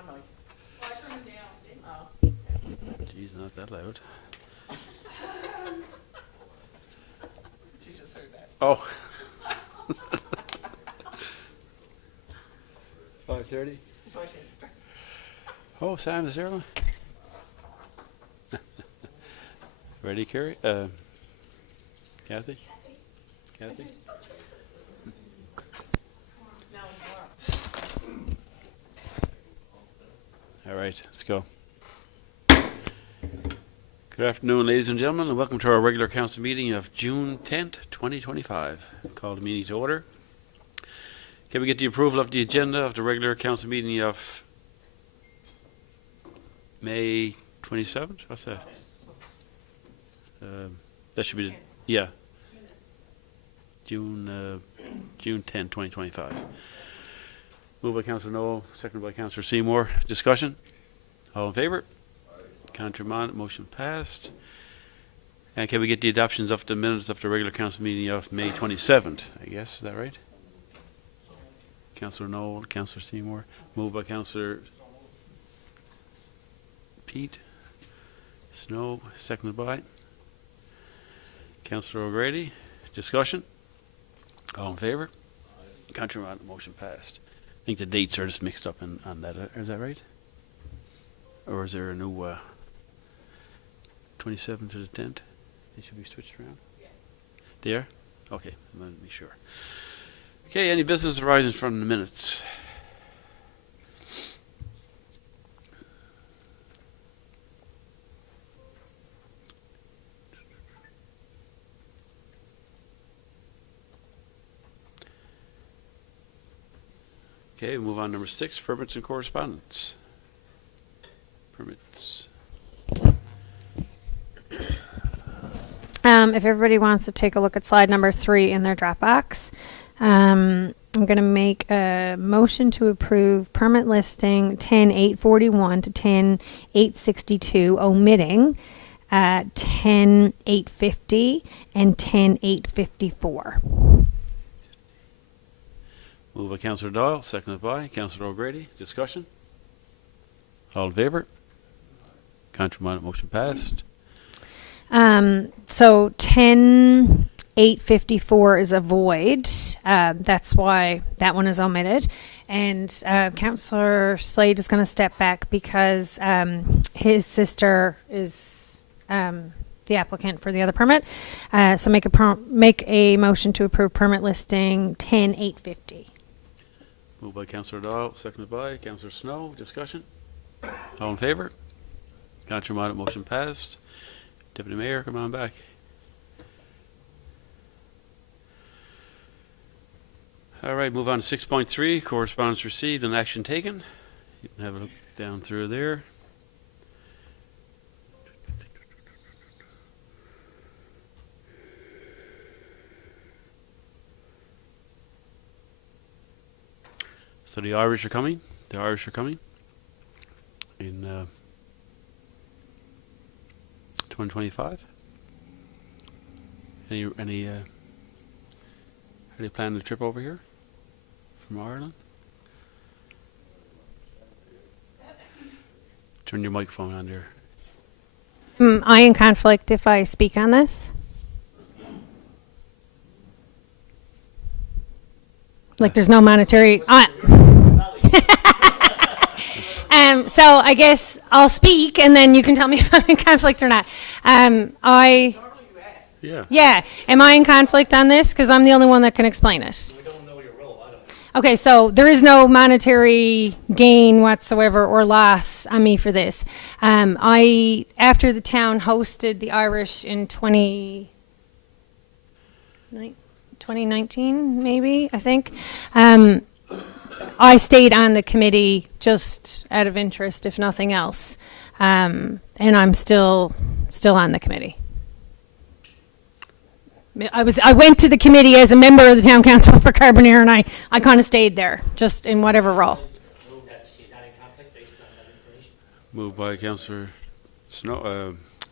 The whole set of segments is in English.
on, Mike. Well, I turned it down, see? Oh. Jeez, not that loud. She just heard that. Oh. 5:30. That's why she. Oh, Sam's there. Ready, Carrie? Kathy? Kathy? Now it's warm. All right, let's go. Good afternoon, ladies and gentlemen, and welcome to our regular council meeting of June 10th, 2025. Call the meeting to order. Can we get the approval of the agenda of the regular council meeting of May 27th? What's that? That should be, yeah. June 10, 2025. Moved by Councillor Noel, seconded by Councillor Seymour. Discussion? All in favour? Contrary minded, motion passed. And can we get the adoptions of the minutes of the regular council meeting of May 27th? I guess, is that right? Councillor Noel, Councillor Seymour. Moved by Councillor Pete Snow, seconded by Councillor O'Grady. Discussion? All in favour? Contrary minded, motion passed. I think the dates are just mixed up on that. Is that right? Or is there a new 27th to the 10th? They should be switched around? Yeah. They are? Okay, I'm going to be sure. Okay, any business arising from the minutes? Okay, we'll move on to number 6, permits and correspondence. Permits. If everybody wants to take a look at slide number 3 in their Dropbox, I'm going to make a motion to approve permit listing 10-841 to 10-862, omitting 10-850 and 10-854. Moved by Councillor Doyle, seconded by Councillor O'Grady. Discussion? All in favour? Contrary minded, motion passed. So 10-854 is a void. That's why that one is omitted. And Councillor Slade is going to step back because his sister is the applicant for the other permit. So make a motion to approve permit listing 10-850. Moved by Councillor Doyle, seconded by Councillor Snow. Discussion? All in favour? Contrary minded, motion passed. Deputy Mayor, come on back. All right, move on to 6.3, correspondence received and action taken. You can have a look down through there. So the Irish are coming. The Irish are coming in 2025. Any how do you plan the trip over here from Ireland? Turn your microphone on there. Am I in conflict if I speak on this? Like there's no monetary. So I guess I'll speak and then you can tell me if I'm in conflict or not. Normally you ask. Yeah. Yeah. Am I in conflict on this? Because I'm the only one that can explain it. We don't know your role. I don't know. Okay, so there is no monetary gain whatsoever or loss on me for this. After the town hosted the Irish in 2019, maybe, I think, I stayed on the committee just out of interest, if nothing else, and I'm still on the committee. I went to the committee as a member of the town council for Carbonear, and I kind of stayed there, just in whatever role. Rule that she's not in conflict based on that information. Moved by Councillor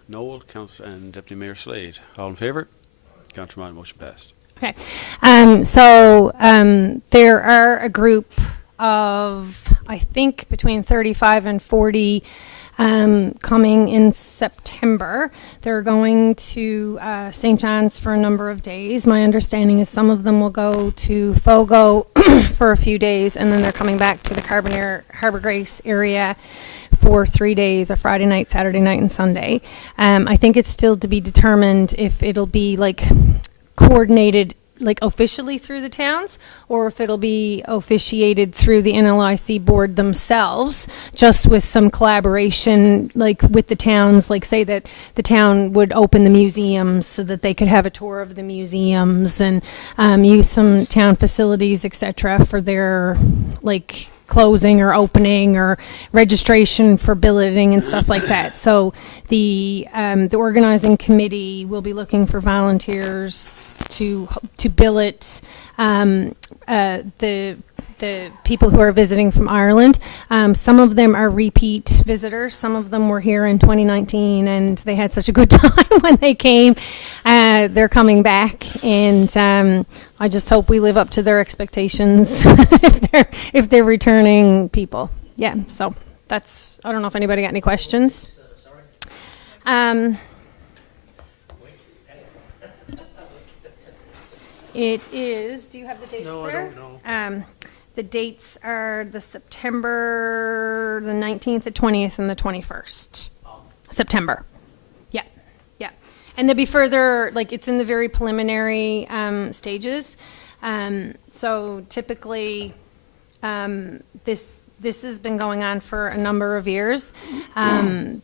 Noel, and Deputy Mayor Slade. All in favour? Contrary minded, motion passed. Okay, so there are a group of I think between 35 and 40 coming in September. They're going to St. John's for a number of days. My understanding is some of them will go to Fogo for a few days, and then they're coming back to the Carbonear Harbor Grace area for 3 days, a Friday night, Saturday night, and Sunday. I think it's still to be determined if it'll be like coordinated like officially through the towns, or if it'll be officiated through the NLIC board themselves, just with some collaboration, like with the towns, like say that the town would open the museums so that they could have a tour of the museums and use some town facilities, etc., for their like closing or opening or registration for billeting and stuff like that. So the organizing committee will be looking for volunteers to billet the people who are visiting from Ireland. Some of them are repeat visitors. Some of them were here in 2019 and they had such a good time when they came. They're coming back, and I just hope we live up to their expectations if they're returning people. Yeah, so that's, I don't know if anybody got any questions. It is, do you have the dates there? No, I don't know. The dates are the September, the 19th, the 20th, and the 21st. September. Yeah, yeah. And there'll be further, like it's in the very preliminary stages. So typically, this has been going on for a number of years.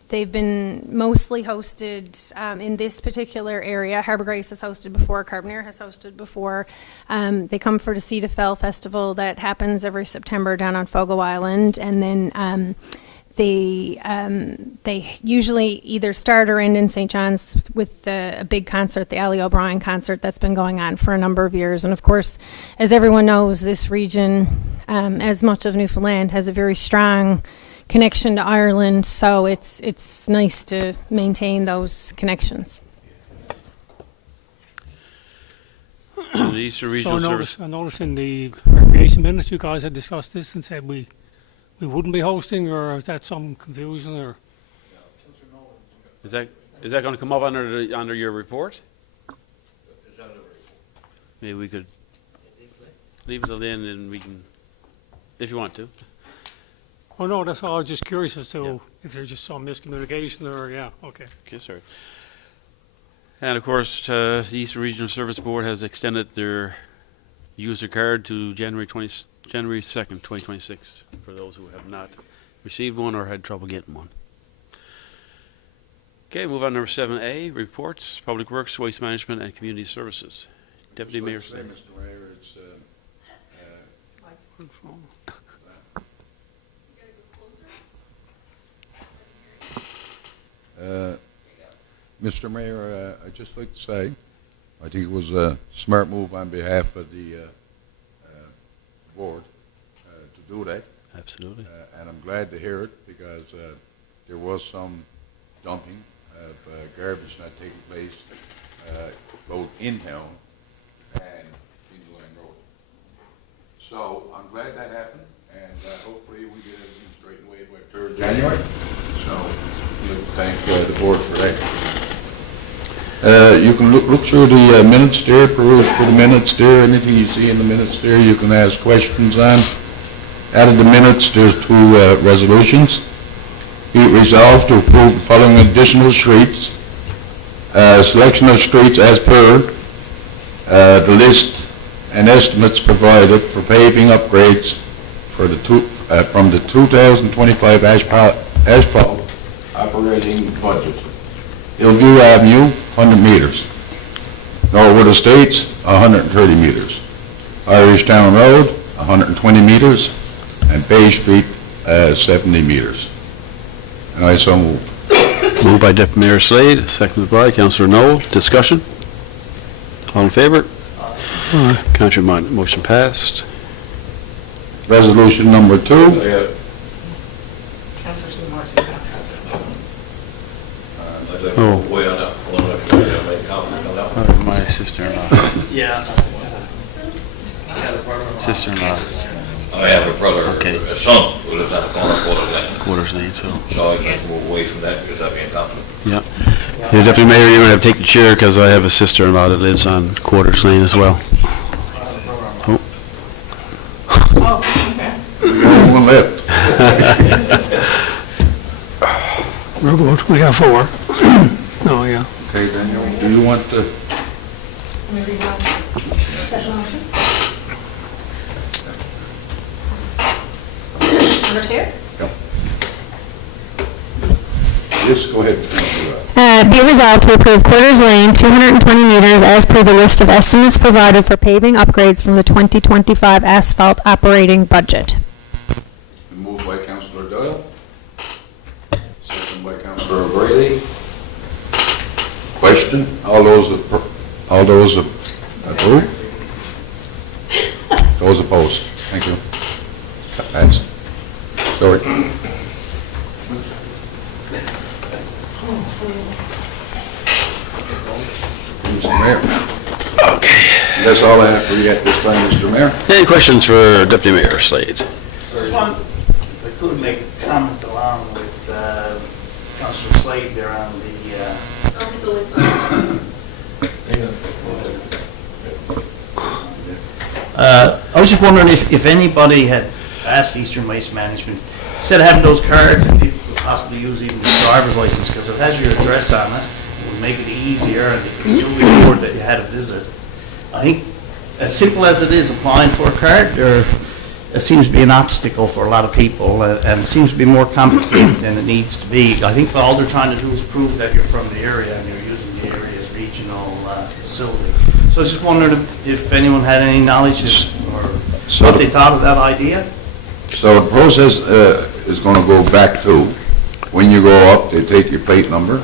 They've been mostly hosted in this particular area. Harbor Grace has hosted before. Carbonear has hosted before. They come for the Sea Fell Festival that happens every September down on Fogo Island, and then they usually either start or end in St. John's with a big concert, the Ali O'Brien concert, that's been going on for a number of years. And of course, as everyone knows, this region, as much of Newfoundland, has a very strong connection to Ireland, so it's nice to maintain those connections. The Eastern Regional Service. I noticed in the recreation minutes you guys had discussed this and said we wouldn't be hosting, or is that some confusion, or? Is that going to come up under your report? Maybe we could leave it till the end, and we can, if you want to. Oh no, that's all. I was just curious as to Yeah. if there's just some miscommunication, or yeah, okay. Okay, sorry. And of course, the Eastern Regional Service Board has extended their user card to January 2nd, 2026, for those who have not received one or had trouble getting one. Okay, move on to number 7A, reports, Public Works, Waste Management, and Community Services. Deputy Mayor Just like Slater. to say, Mr. Mayor, it's, Mr. Mayor, I'd just like to say, I think it was a smart move on behalf of the board to do that. Absolutely. And I'm glad to hear it, because there was some dumping of garbage not taking place both in town and in the Land Road. So I'm glad that happened, and hopefully we get everything straightened away by 3rd of January. So we'll thank the board for that. You can look through the minutes there, peruse through the minutes there. Anything you see in the minutes there, you can ask questions on. Out of the minutes, there's 2 resolutions. Be it resolved to approve the following additional streets. Selection of streets as per the list and estimates provided for paving upgrades for the from the 2025 asphalt operating budget. Hillview Avenue, 100 meters. Norwood Estates, 130 meters. Irish Town Road, 120 meters. And Bay Street, 70 meters. And I so move. Moved by Deputy Mayor Slade, seconded by Councillor Noel. Discussion? All in favor? Contrary minded, motion passed. Resolution number 2. Councillor Seymour's in Oh. Way on that, make comment on that one. My sister-in-law. Yeah. Sister-in-law. I have a brother, Okay. a son, who lives on the corner of Quarter Lane, Quarters Lane, so. so I can't move away from that because I'd be in conflict. Yeah. Yeah, Deputy Mayor, you're gonna have to take the chair because I have a sister-in-law that lives on Quarters Lane as well. Oh. Oh, okay. We got one left. We're good, we got 4. Oh, yeah. Okay, Daniel, do you want to? Number 2? Yes, go ahead. Be resolved to approve Quarters Lane, 220 meters, as per the list of estimates provided for paving upgrades from the 2025 asphalt operating budget. Been moved by Councillor Doyle, second by Councillor O'Grady. Question, all those approve? Those opposed? Thank you. Passed. Sorry. Mr. Mayor. Okay. That's all I have for you at this time, Mr. Mayor. Any questions for Deputy Mayor Slade? First one, if I could make a comment along with Councillor Slade there on the, I'll get the lids on. I was just wondering if anybody had asked Eastern Waste Management, instead of having those cards, if people could possibly use even the driver's license, because it has your address on it, it would make it easier, and it could still record that you had a visit. I think, as simple as it is applying for a card, it seems to be an obstacle for a lot of people, and it seems to be more complicated than it needs to be. I think all they're trying to do is prove that you're from the area and you're using the area's regional facility. So I was just wondering if anyone had any knowledge or what they thought of that idea? So the process is going to go back to, when you go up, they take your plate number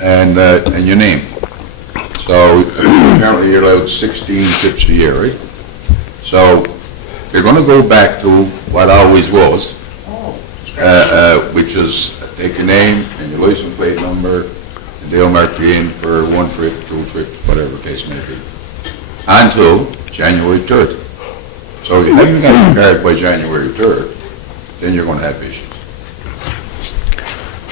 and your name. So apparently you're allowed 16 trips a year, right? So they're going to go back to what always was, which is take your name and your license plate number, and they'll mark you in for 1 trip, 2 trips, whatever the case may be, until January 3rd. So if you haven't got your card by January 3rd, then you're going to have issues.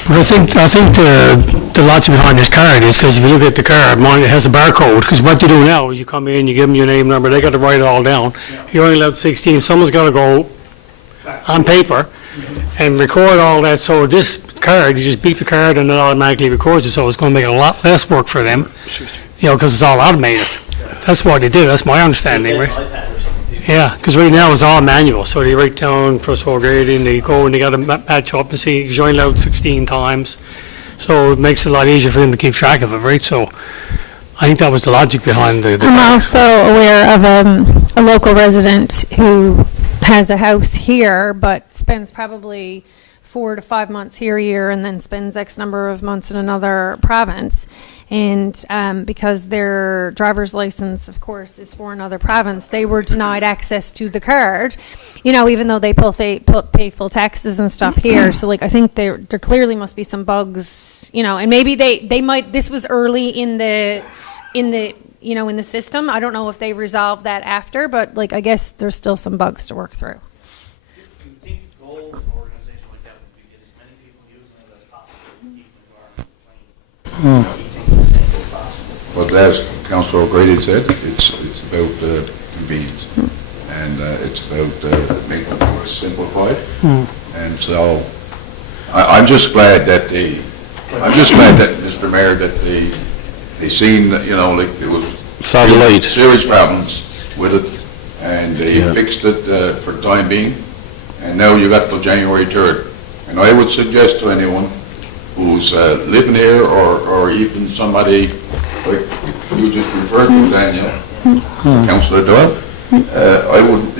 But I think the logic behind this card is because if you look at the card, mine, it has a barcode, because what you do now is you come in, you give them your name, number, they got to write it all down. You're only allowed 16, someone's got to go on paper and record all that, so this card, you just beep the card and it automatically records it, so it's going to make a lot less work for them, because it's all automated. That's why they did, that's my understanding, right? Yeah, because right now it's all manual, so they write down first of all grade and they go and they got to match up and see, because you're only allowed 16 times. So it makes it a lot easier for them to keep track of it, right? So I think that was the logic behind the I'm also aware of a local resident who has a house here, but spends probably 4 to 5 months here a year and then spends X number of months in another province. And because their driver's license, of course, is for another province, they were denied access to the card, even though they pay full taxes and stuff here. So, I think there clearly must be some bugs, and maybe they might, this was early in the system. I don't know if they resolved that after, but, I guess there's still some bugs to work through. Do you think the goal of an organization like that would be get as many people using it as possible to keep the environment clean? Keep things as simple as possible. But as Councillor O'Grady said, it's about convenience, and it's about making things simplified. And so I'm just glad that Mr. Mayor, that they seen, there was Saw the light. serious problems with it, and they fixed it for the time being, and now you got till January 3rd. And I would suggest to anyone who's living here, or even somebody like you just referred to, Daniel, Councillor Doyle, I would,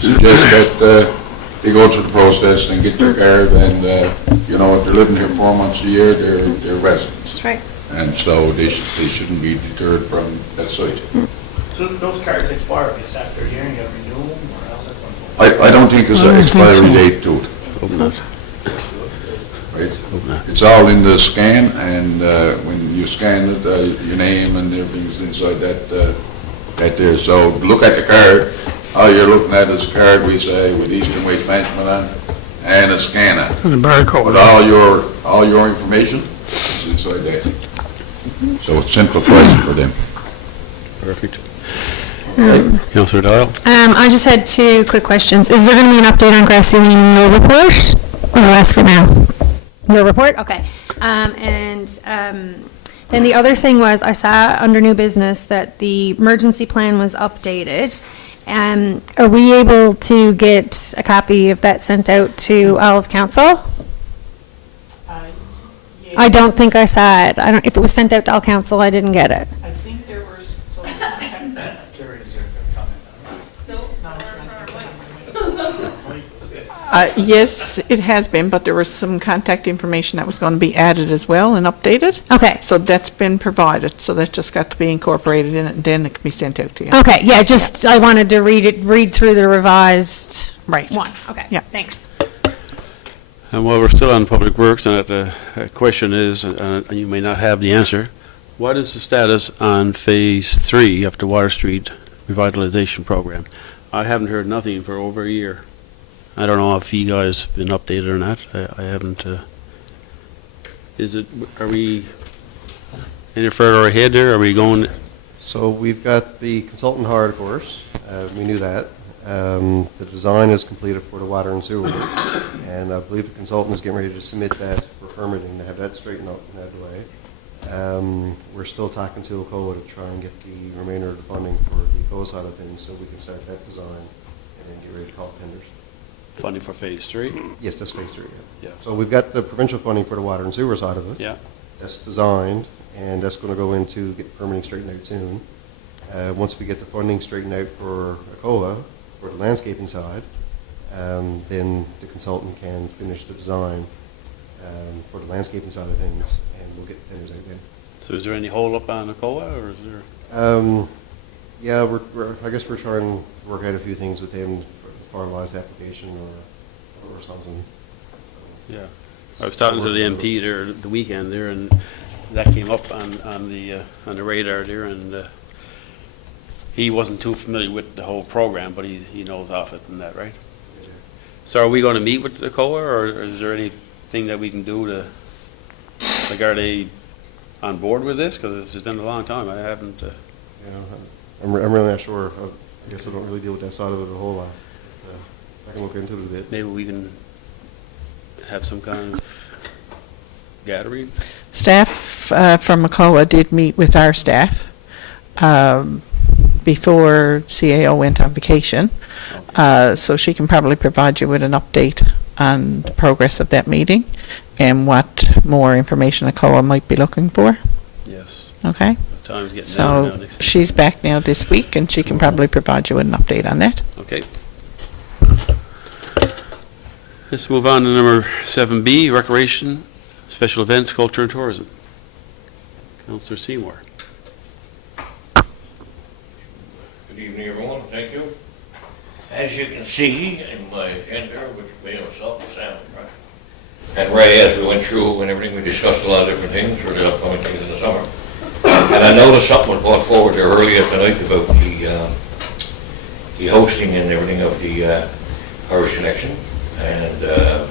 suggest that they go through the process and get their card, and, if they're living here 4 months a year, they're residents. That's right. And so they shouldn't be deterred from that site. So those cards expire, I guess, after a year, and you got to renew them, or how's that going to work? I don't think there's an expiry date to it. Right? It's all in the scan, and when you scan it, your name and everything's inside that there. So look at the card. all you're looking at is a card, we say, with Eastern Waste Management on, and a scanner. And the barcode. But all your information is inside there. So it simplifies it for them. Perfect. Councillor Doyle? I just had two quick questions. Is there going to be an update on Grassy Lane in your report? Or I'll ask it now. Your report? Okay. Then the other thing was, I saw under new business that the emergency plan was updated. Are we able to get a copy of that sent out to all of council? Yes. I don't think I saw it. I don't, if it was sent out to all council, I didn't get it. I think there were some. Yes, it has been, but there was some contact information that was going to be added as well and updated. Okay. So that's been provided, so that's just got to be incorporated in it, and then it can be sent out to you. Okay, yeah, just, I wanted to read through the revised Right. one. Okay, Yeah. thanks. And while we're still on Public Works, and the question is, and you may not have the answer, what is the status on Phase 3 of the Water Street Revitalization Program? I haven't heard nothing for over a year. I don't know if you guys have been updated or not. I haven't. Are we any further ahead there? Are we going? So we've got the consultant hired, of course. We knew that. The design is completed for the water and sewer, and I believe the consultant is getting ready to submit that for permitting to have that straightened out and out of the way. We're still talking to Alcoa to try and get the remainder of the funding for the Alcoa side of things so we can start that design and then get ready to call tenders. Funding for Phase 3? Yes, that's phase 3. Yeah. So we've got the provincial funding for the water and sewer side of it. Yeah. That's designed, and that's going to go into get permitting straightened out soon. Once we get the funding straightened out for ACOA, for the landscaping side, then the consultant can finish the design for the landscaping side of things, and we'll get the tenders out then. So is there any hold up on ACOA, or is there? Yeah, I guess we're trying to work out a few things with them for the finalized application or something. Yeah. I was talking to the MP there the weekend there, and that came up on the radar there, and he wasn't too familiar with the whole program, but he knows of it and that, right? Yeah. So are we going to meet with the COA, or is there anything that we can do to, like, are they on board with this? Because it's been a long time. I haven't. I'm really not sure. I guess I don't really deal with that side of it a whole lot. But, I can look into it a bit. Maybe we can have some kind of gathering. Staff from McCullough did meet with our staff before CAO went on vacation. So she can probably provide you with an update on the progress of that meeting and what more information ACOA might be looking for. Yes. Okay? The time's getting down now So next week. she's back now this week, and she can probably provide you with an update on that. Okay. Let's move on to number 7B, Recreation, Special Events, Culture and Tourism. Councillor Seymour. Good evening, everyone. Thank you. As you can see in my agenda, which may have myself the sound, right? And Ray, as we went through and everything, we discussed a lot of different things for the upcoming things in the summer. And I noticed something was brought forward there earlier tonight about the hosting and everything of the Irish Connection. And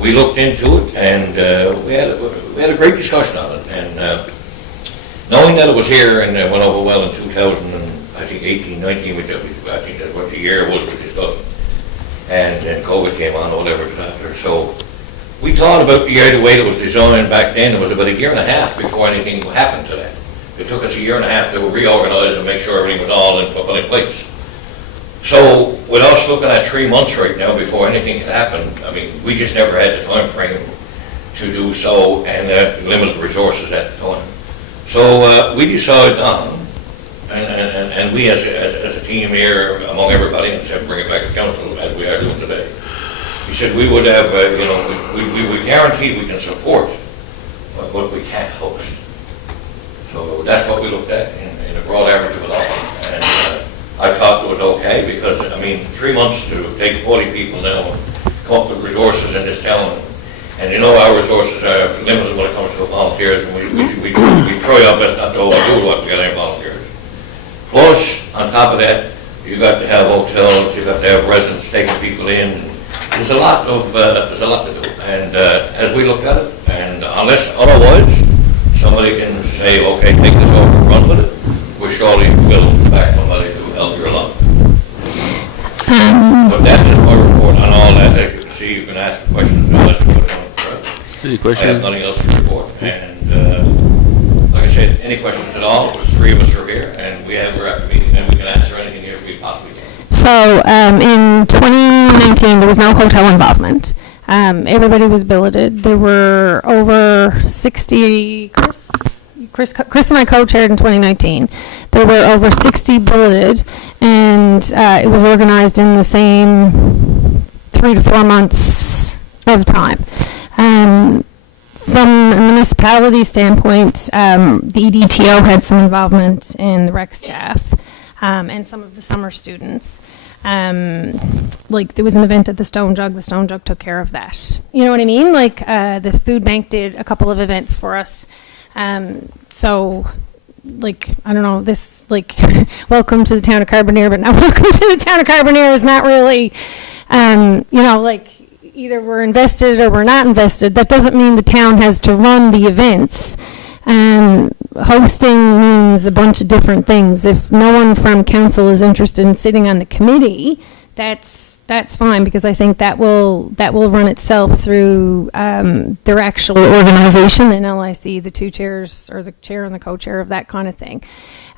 we looked into it, and we had a great discussion on it. And knowing that it was here and went over well in 2018, 19, which I think that's what the year was, which is done. And then COVID came on or whatever after. So we thought about the way it was designed back then. It was about a year and a half before anything happened to that. It took us a year and a half to reorganize and make sure everything was all in place. So with us looking at 3 months right now before anything can happen, I mean, we just never had the time frame to do so, and limited resources at the time. So we decided on, and we as a team here among everybody, and said bring it back to council as we are doing today. We said we would have, we would guarantee we can support, but we can't host. So that's what we looked at in a broad average of it all. And I thought it was okay because, I mean, 3 months to take 40 people now and come up with resources in this town. And you know our resources are limited when it comes to volunteers, and we try our best not to overdo what we get any volunteers. Plus, on top of that, You got to have hotels, you got to have residents taking people in. There's a lot to do. And as we look at it, and unless otherwise, somebody can say, okay, take this over and run with it, we surely will back somebody to help you along. But that is my report on all that. As you can see, you can ask questions, and let's put it on the press. Any I questions? have nothing else to report. And like I said, any questions at all, the three of us are here, and we're at the meeting, and we can answer anything here we possibly can. So in 2019, there was no hotel involvement. Everybody was billeted. There were over 60, Chris and I co-chaired in 2019. There were over 60 billeted, and it was organized in the same 3 to 4 months of time. From a municipality standpoint, the EDTO had some involvement in the rec staff and some of the summer students. Like there was an event at the Stone Jug took care of that. You know what I mean? Like the food bank did a couple of events for us. So like, I don't know, this like, welcome to the town of Carbonear, but not welcome to the town of Carbonear is not really, you know, like either we're invested or we're not invested. That doesn't mean the town has to run the events. Hosting means a bunch of different things. If no one from council is interested in sitting on the committee, that's fine, because I think that will run itself through their actual organization, the LIC, the two chairs, or the chair and the co-chair of that kind of thing.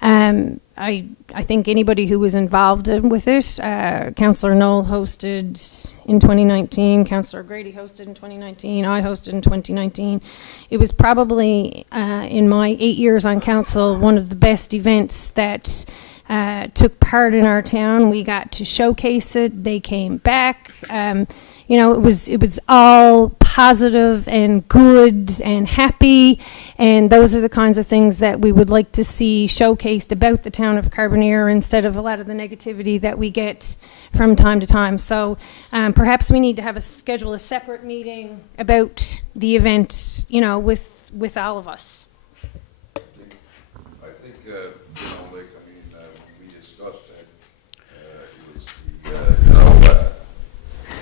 I think anybody who was involved with it, Councillor Knoll hosted in 2019, Councillor Grady hosted in 2019, I hosted in 2019. It was probably, in my 8 years on council, one of the best events that took part in our town. We got to showcase it. They came back. You know, it was all positive and good and happy, and those are the kinds of things that we would like to see showcased about the town of Carbonear instead of a lot of the negativity that we get from time to time. So perhaps we need to schedule a separate meeting about the event, you know, with all of us. I think, you know, like, I mean, we discussed that, it was the, you know,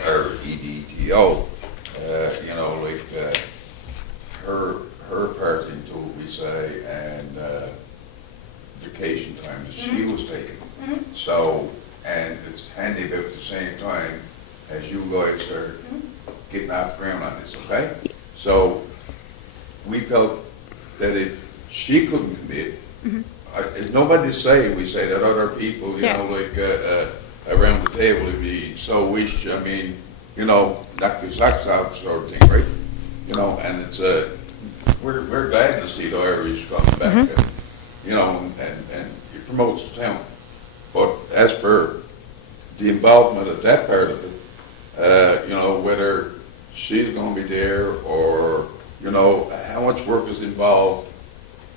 our EDTO, you know, like, her part into it, we say, and vacation time that she was taking. So, and it's handy about the same time as you guys are getting off the ground on this, okay? So, we felt that if she couldn't commit, there's nobody to say, we say that other people, you know, like, around the table, if you so wish, I mean, you know, knock your socks off sort of thing, right? You know, and it's, we're glad to see the Irish coming back, you know, and it promotes the town. But as for the involvement of that part of it, you know, whether she's going to be there or, you know, how much work is involved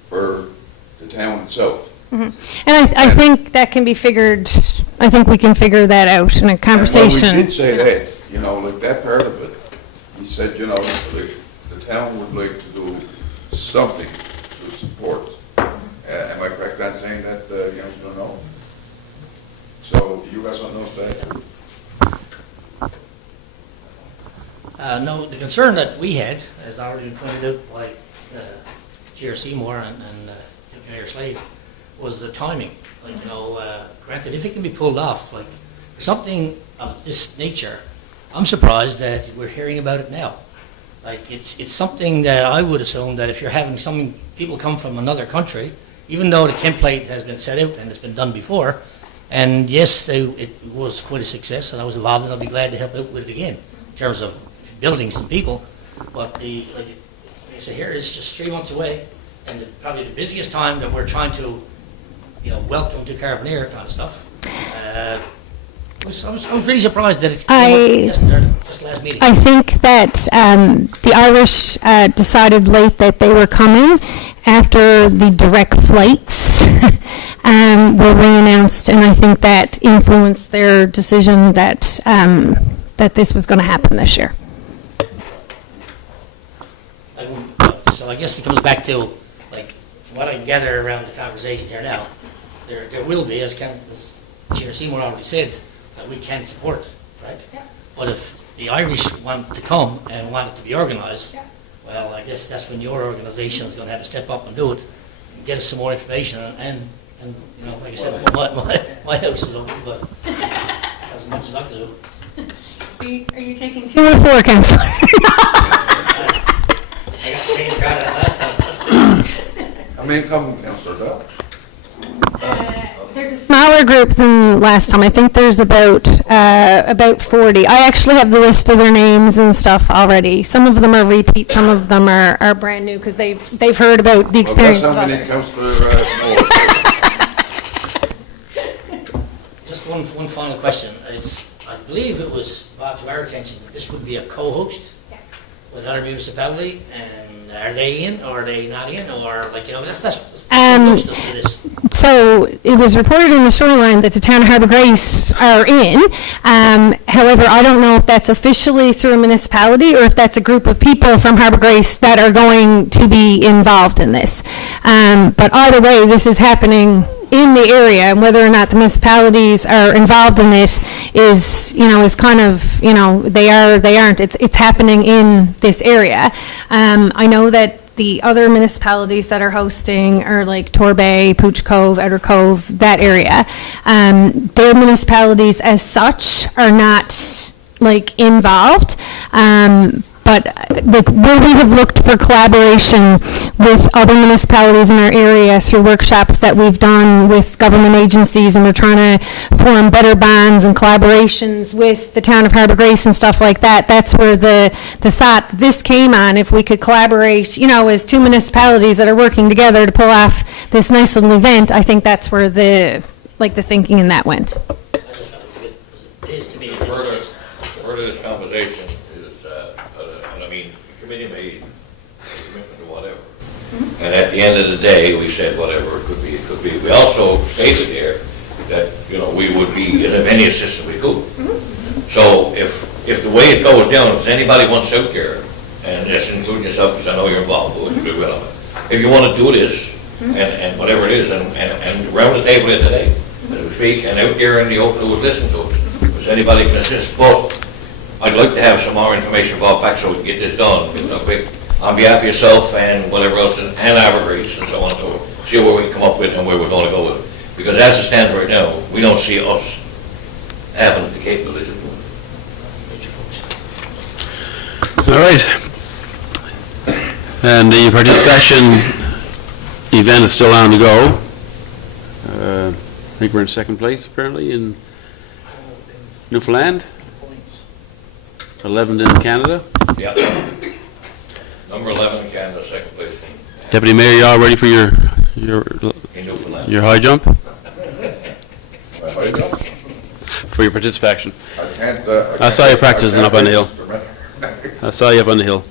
for the town itself. And I think that can be figured, I think we can figure that out in a conversation. And we did say that, you know, like that part of it, he said, you know, like the town would like to do something to support. Am I correct on saying that, you don't know? So you got something else to add? No, the concern that we had, as already been pointed out by Chair Seymour and Mayor Slade, was the timing. Like, you know, granted, if it can be pulled off, like for something of this nature, I'm surprised that we're hearing about it now. Like it's something that I would assume that if you're having some people come from another country, even though the template has been set out and it's been done before, and yes, it was quite a success, and I was involved, and I'll be glad to help out with it again in terms of building some people. But like I say here, it's just 3 months away, and probably the busiest time that we're trying to, you know, welcome to Carbonear kind of stuff. I was really surprised that it came up just last meeting. I think that the Irish decided late that they were coming after the direct flights were re-announced, and I think that influenced their decision that that this was going to happen this year. So I guess it comes back to, like, from what I can gather around the conversation here now, there will be, as Chair Seymour already said that we can't support it, right? Yeah. But if the Irish want to come and want it to be organised, Yeah. well, I guess that's when your organisation is going to have to step up and do it, and get us some more information, and you know, like I said, my house is open, but that's as much as I can do. Are you taking 2 or 4, Councillor? I got the same crowd as last time. How many come, Councillor Dow? There's a smaller group than last time. I think there's about 40. I actually have the list of their names and stuff already. Some of them are repeat, some of them are brand new because they've heard about the experience Well, of that's how many, others. Councillor Moore? Just one final question. I believe it was brought to our attention that this would be a co-host with another municipality, and are they in, or are they not in, or like, you know, that's most of this. So it was reported in the shoreline that the town of Harbour Grace are in. However, I don't know if that's officially through a municipality or if that's a group of people from Harbour Grace that are going to be involved in this. But either way, this is happening in the area, and whether or not the municipalities are involved in it is kind of, they aren't. It's happening in this area. I know that the other municipalities that are hosting are like Torbay, Pooch Cove, Outer Cove, that area. Their municipalities as such are not like involved. But where we have looked for collaboration with other municipalities in our area through workshops that we've done with government agencies, and we're trying to form better bonds and collaborations with the town of Harbour Grace and stuff like that. That's where the thought this came on, if we could collaborate, as 2 municipalities that are working together to pull off this nice little event. I think that's where the thinking in that went. I just felt it is to me. Further this conversation is, and I mean, the committee made a commitment to whatever. And at the end of the day, we said whatever it could be, it could be. We also stated there that, we would be in any assistance we could. So if the way it goes down, if anybody wants out there, and just including yourself, because I know you're involved, but you're good with it. If you want to do this, and whatever it is, and around the table here today, as we speak, and out there in the open who was listening to us, if anybody can assist, but I'd like to have some more information about back so we can get this done, quick, on behalf of yourself and whatever else, and Harbour Grace and so on, so see what we can come up with and where we're going to go with it. Because as it stands right now, we don't see us having the capability of doing it. All right. And the participation event is still on the go. I think we're in second place apparently in Newfoundland. 11th in Canada. Yeah. Number 11 in Canada, second place Deputy Mayor, you all ready for your in Newfoundland. high jump? I don't. For your participation. I saw you practicing up on the hill. I saw you up on the hill.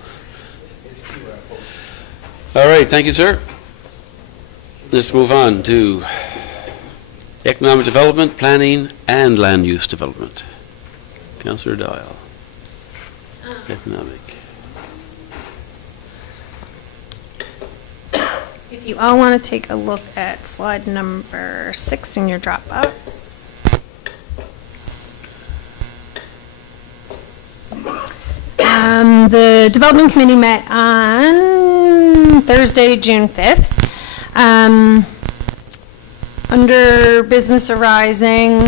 All right, thank you, sir. Let's move on to economic development, planning, and land use development. Councillor Dial. Economic. If you all want to take a look at slide number 6 in your Dropbox. The Development Committee met on Thursday, June 5th. Under business arising,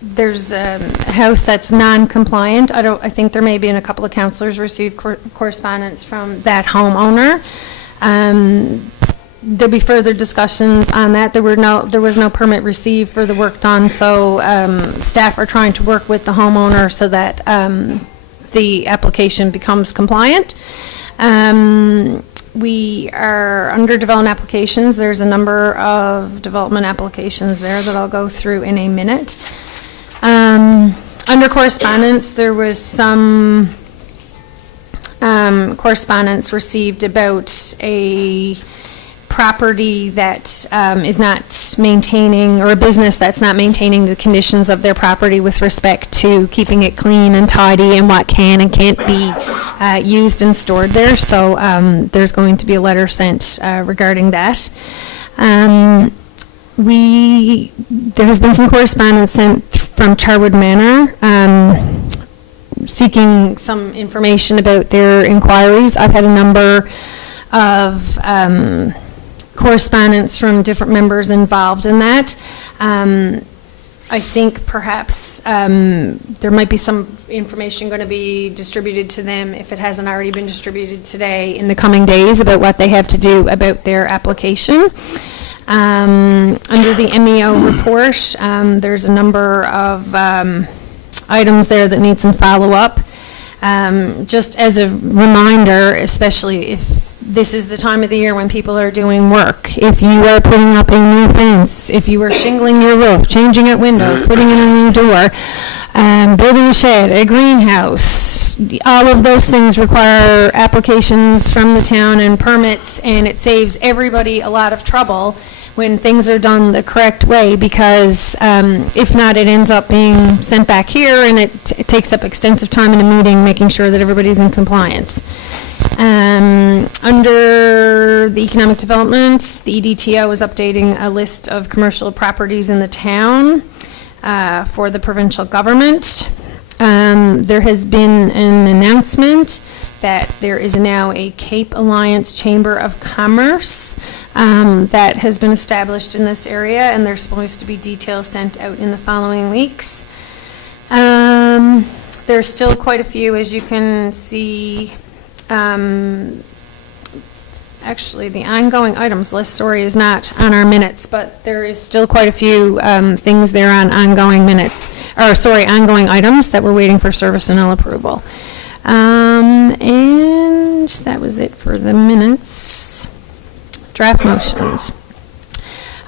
there's a house that's non-compliant. I think there may be a couple of councillors received correspondence from that homeowner. There'll be further discussions on that. There was no permit received for the work done, so staff are trying to work with the homeowner so that the application becomes compliant. We are under development applications. There's a number of development applications there that I'll go through in a minute. Under correspondence, there was some correspondence received about a property that is not maintaining, or a business that's not maintaining the conditions of their property with respect to keeping it clean and tidy and what can and can't be used and stored there. So there's going to be a letter sent regarding that. There has been some correspondence sent from Charwood Manor, seeking some information about their inquiries. I've had a number of correspondence from different members involved in that. I think perhaps there might be some information going to be distributed to them, if it hasn't already been distributed today, in the coming days about what they have to do about their application. Under the MEO report, there's a number of items there that need some follow-up. Just as a reminder, especially if this is the time of the year when people are doing work, if you are putting up a new fence, if you are shingling your roof, changing out windows, putting in a new door, building a shed, a greenhouse, all of those things require applications from the town and permits, and it saves everybody a lot of trouble when things are done the correct way, because if not, it ends up being sent back here, and it takes up extensive time in a meeting making sure that everybody's in compliance. Under the economic development, the EDTO is updating a list of commercial properties in the town for the provincial government. There has been an announcement that there is now a Cape Alliance Chamber of Commerce that has been established in this area, and there's supposed to be details sent out in the following weeks. There's still quite a few, as you can see. Actually, the ongoing items list, sorry, is not on our minutes, but there is still quite a few things there on ongoing minutes, or sorry, ongoing items that we're waiting for service and all approval. And that was it for the minutes. Draft motions.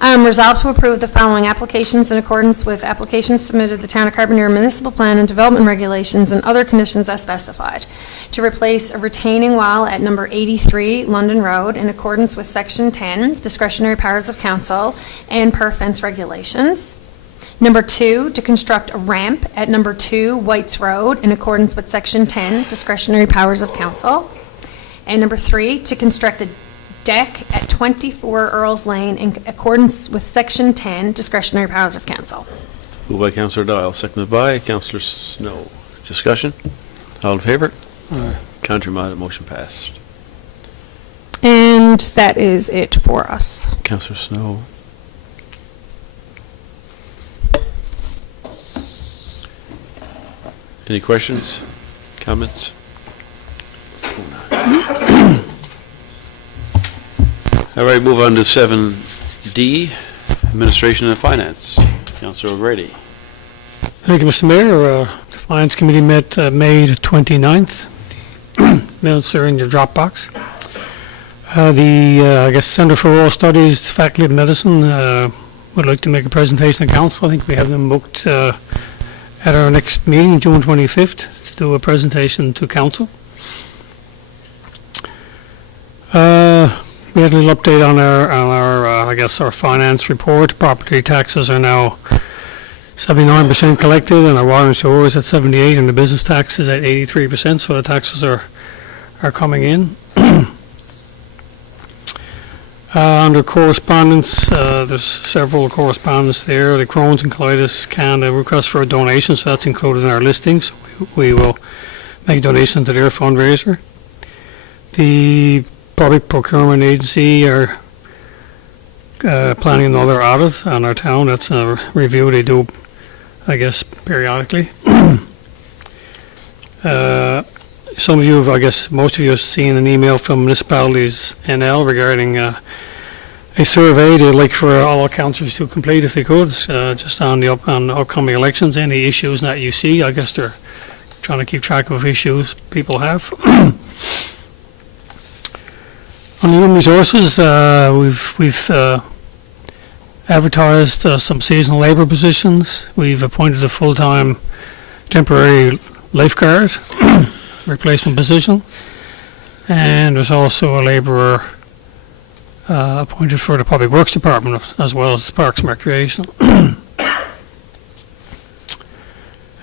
Resolved to approve the following applications in accordance with applications submitted to the Town of Carbonear Municipal Plan and Development Regulations and other conditions as specified. To replace a retaining wall at number 83 London Road in accordance with Section 10, discretionary powers of council, and per fence regulations. Number 2, to construct a ramp at number 2 Whites Road in accordance with Section 10, discretionary powers of council. And number 3, to construct a deck at 24 Earls Lane in accordance with Section 10, discretionary powers of council. Moved by Councillor Dial, seconded by Councillor Snow. Discussion? All in favour? Contrary-minded, motion passed. And that is it for us. Councillor Snow. Any questions, comments? All right, move on to 7D, Administration and Finance. Councillor O'Grady. Thank you, Mr. Mayor. The Finance Committee met May the 29th. Minutes are in your Dropbox. I guess, Centre for Rural Studies, Faculty of Medicine, would like to make a presentation to council. I think we have them booked at our next meeting, June 25th, to do a presentation to council. We had a little update on our I guess, our finance report. Property taxes are now 79% collected, and our water and sewer is at 78%, and the business tax is at 83%, so the taxes are coming in. Under correspondence, there's several correspondence there. The Crohn's and Colitis Canada request for a donation, so that's included in our listings. We will make a donation to their fundraiser. The Public Procurement Agency are planning another audit on our town. That's a review they do, I guess, periodically. Some of you have, I guess, most of you have seen an email from Municipalities NL regarding a survey they'd like for all our councillors to complete if they could, just on the upcoming elections. Any issues that you see, I guess they're trying to keep track of issues people have. On the human resources, we've advertised some seasonal labour positions. We've appointed a full-time temporary lifeguard replacement position, and there's also a labourer appointed for the Public Works Department as well as Parks and Recreation.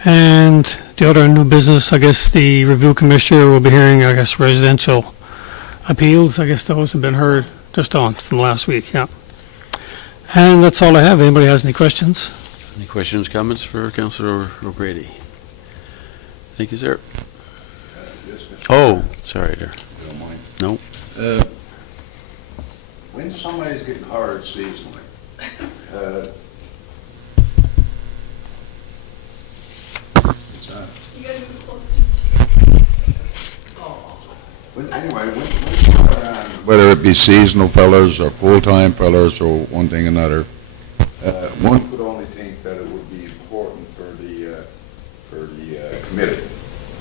And the other new business, I guess the Review Commissioner will be hearing, I guess, residential appeals. I guess those have been heard just on from last week, yeah. And that's all I have. Anybody has any questions? Any questions, comments for Councillor O'Grady? Thank you, sir. Oh, sorry there. Don't mind. No. When somebody's getting hired seasonally, what's that? You gotta move close to each Anyway, whether it be seasonal fellas or full-time fellas or one thing or another, one could only think that it would be important for the committee,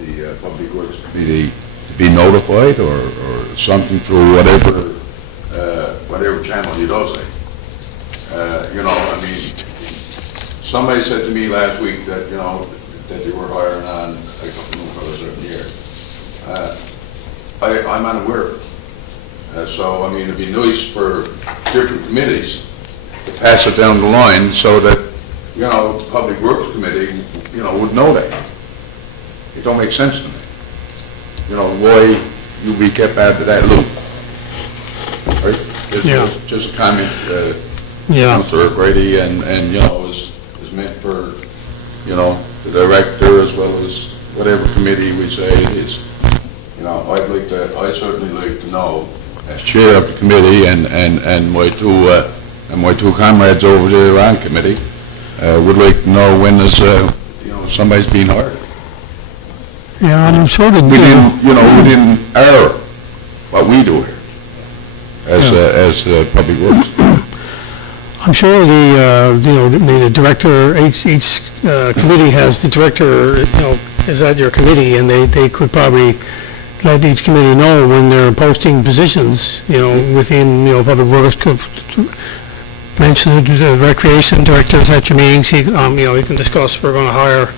the Public Works Committee, to be notified or something through whatever channel he does it. You know, I mean, somebody said to me last week that, you know, that they were hiring on a couple new fellas every year. I'm unaware of it. So, I mean, it'd be nice for different committees to pass it down the line so that, you know, the Public Works Committee, you know, would know that. It don't make sense to me. You know, why you be kept out of that loop. Right? Just a comment, Councillor Brady, and, you know, is meant for, you know, the director as well as whatever committee we say it is. You know, I'd certainly like to know, as chair of the committee and my two comrades over there on committee, would like to know when there's, you know, somebody's being hired. Yeah, and I'm sure that, Within our, what we do here, as Public Works. I'm sure the director, each committee has the director, you know, is at your committee, and they could probably let each committee know when they're posting positions, you know, within, you know, Public Works. Could mention the recreation directors at your meetings. You know, you can discuss, we're going to hire,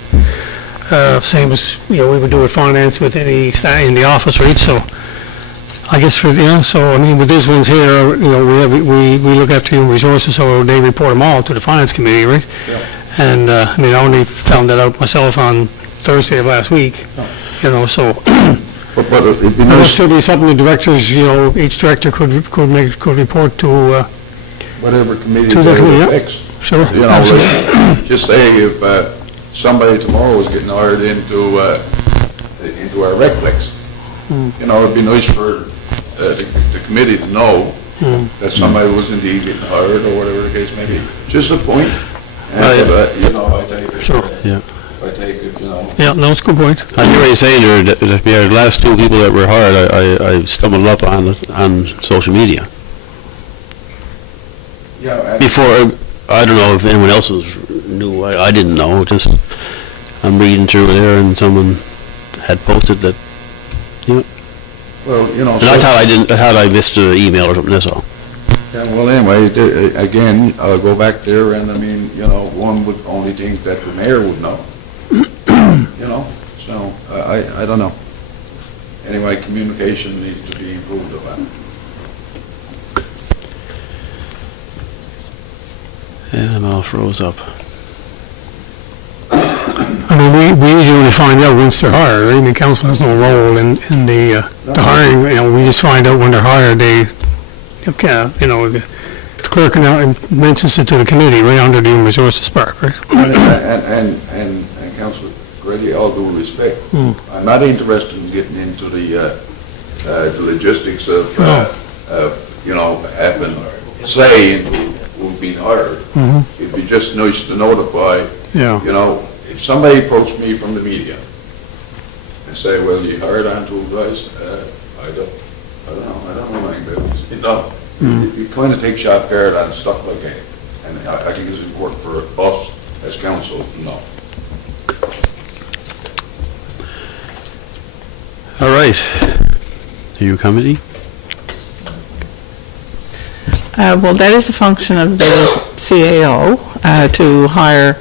same as, you know, we would do with finance with any staff in the office, right? So I guess for, you know, so I mean, with these ones here, you know, we look after human resources, so they report them all to the finance committee, right? Yeah. And I mean, I only found that out myself on Thursday of last week, you know, so. But it'd be There nice, should be something the directors, you know, each director could report to, whatever committee To the they committee, yeah. fix. sure. You know, like, just say if somebody tomorrow is getting hired into our recplex, you know, it'd be nice for the committee to know that somebody was indeed getting hired or whatever the case may be. Just a point, and, you know, I take it. Sure. Yeah. I take it, you know. Yeah, no, it's a good point. I hear what you're saying there, that the last two people that were hired, I stumbled up on social media. Yeah, and Before, I don't know if anyone else knew, I didn't know, just, I'm reading through there and someone had posted that, well, you know. and I thought I missed the email or something, that's all. Yeah, well, anyway, again, I'll go back there, and I mean, you know, one would only think that the mayor would know. You know, so, I don't know. Anyway, communication needs to be improved upon. And I'm all froze up. I mean, we usually only find out once they're hired, right? I mean, council has no role in the hiring, you know, we just find out when they're hired, okay, you know, the clerk mentions it to the committee, right under the human resources part, right? And Councillor Grady, all due respect, I'm not interested in getting into the logistics of, you know, having say into who's been hired. It'd be just nice to notify, Yeah. you know, if somebody approached me from the media and say, well, you hired on two guys, I don't know anything about this. You know, you kind of take sharp guard on stuff like that. And I think it's important for us as council to know. All right. Are you committee? Well, that is a function of the CAO to hire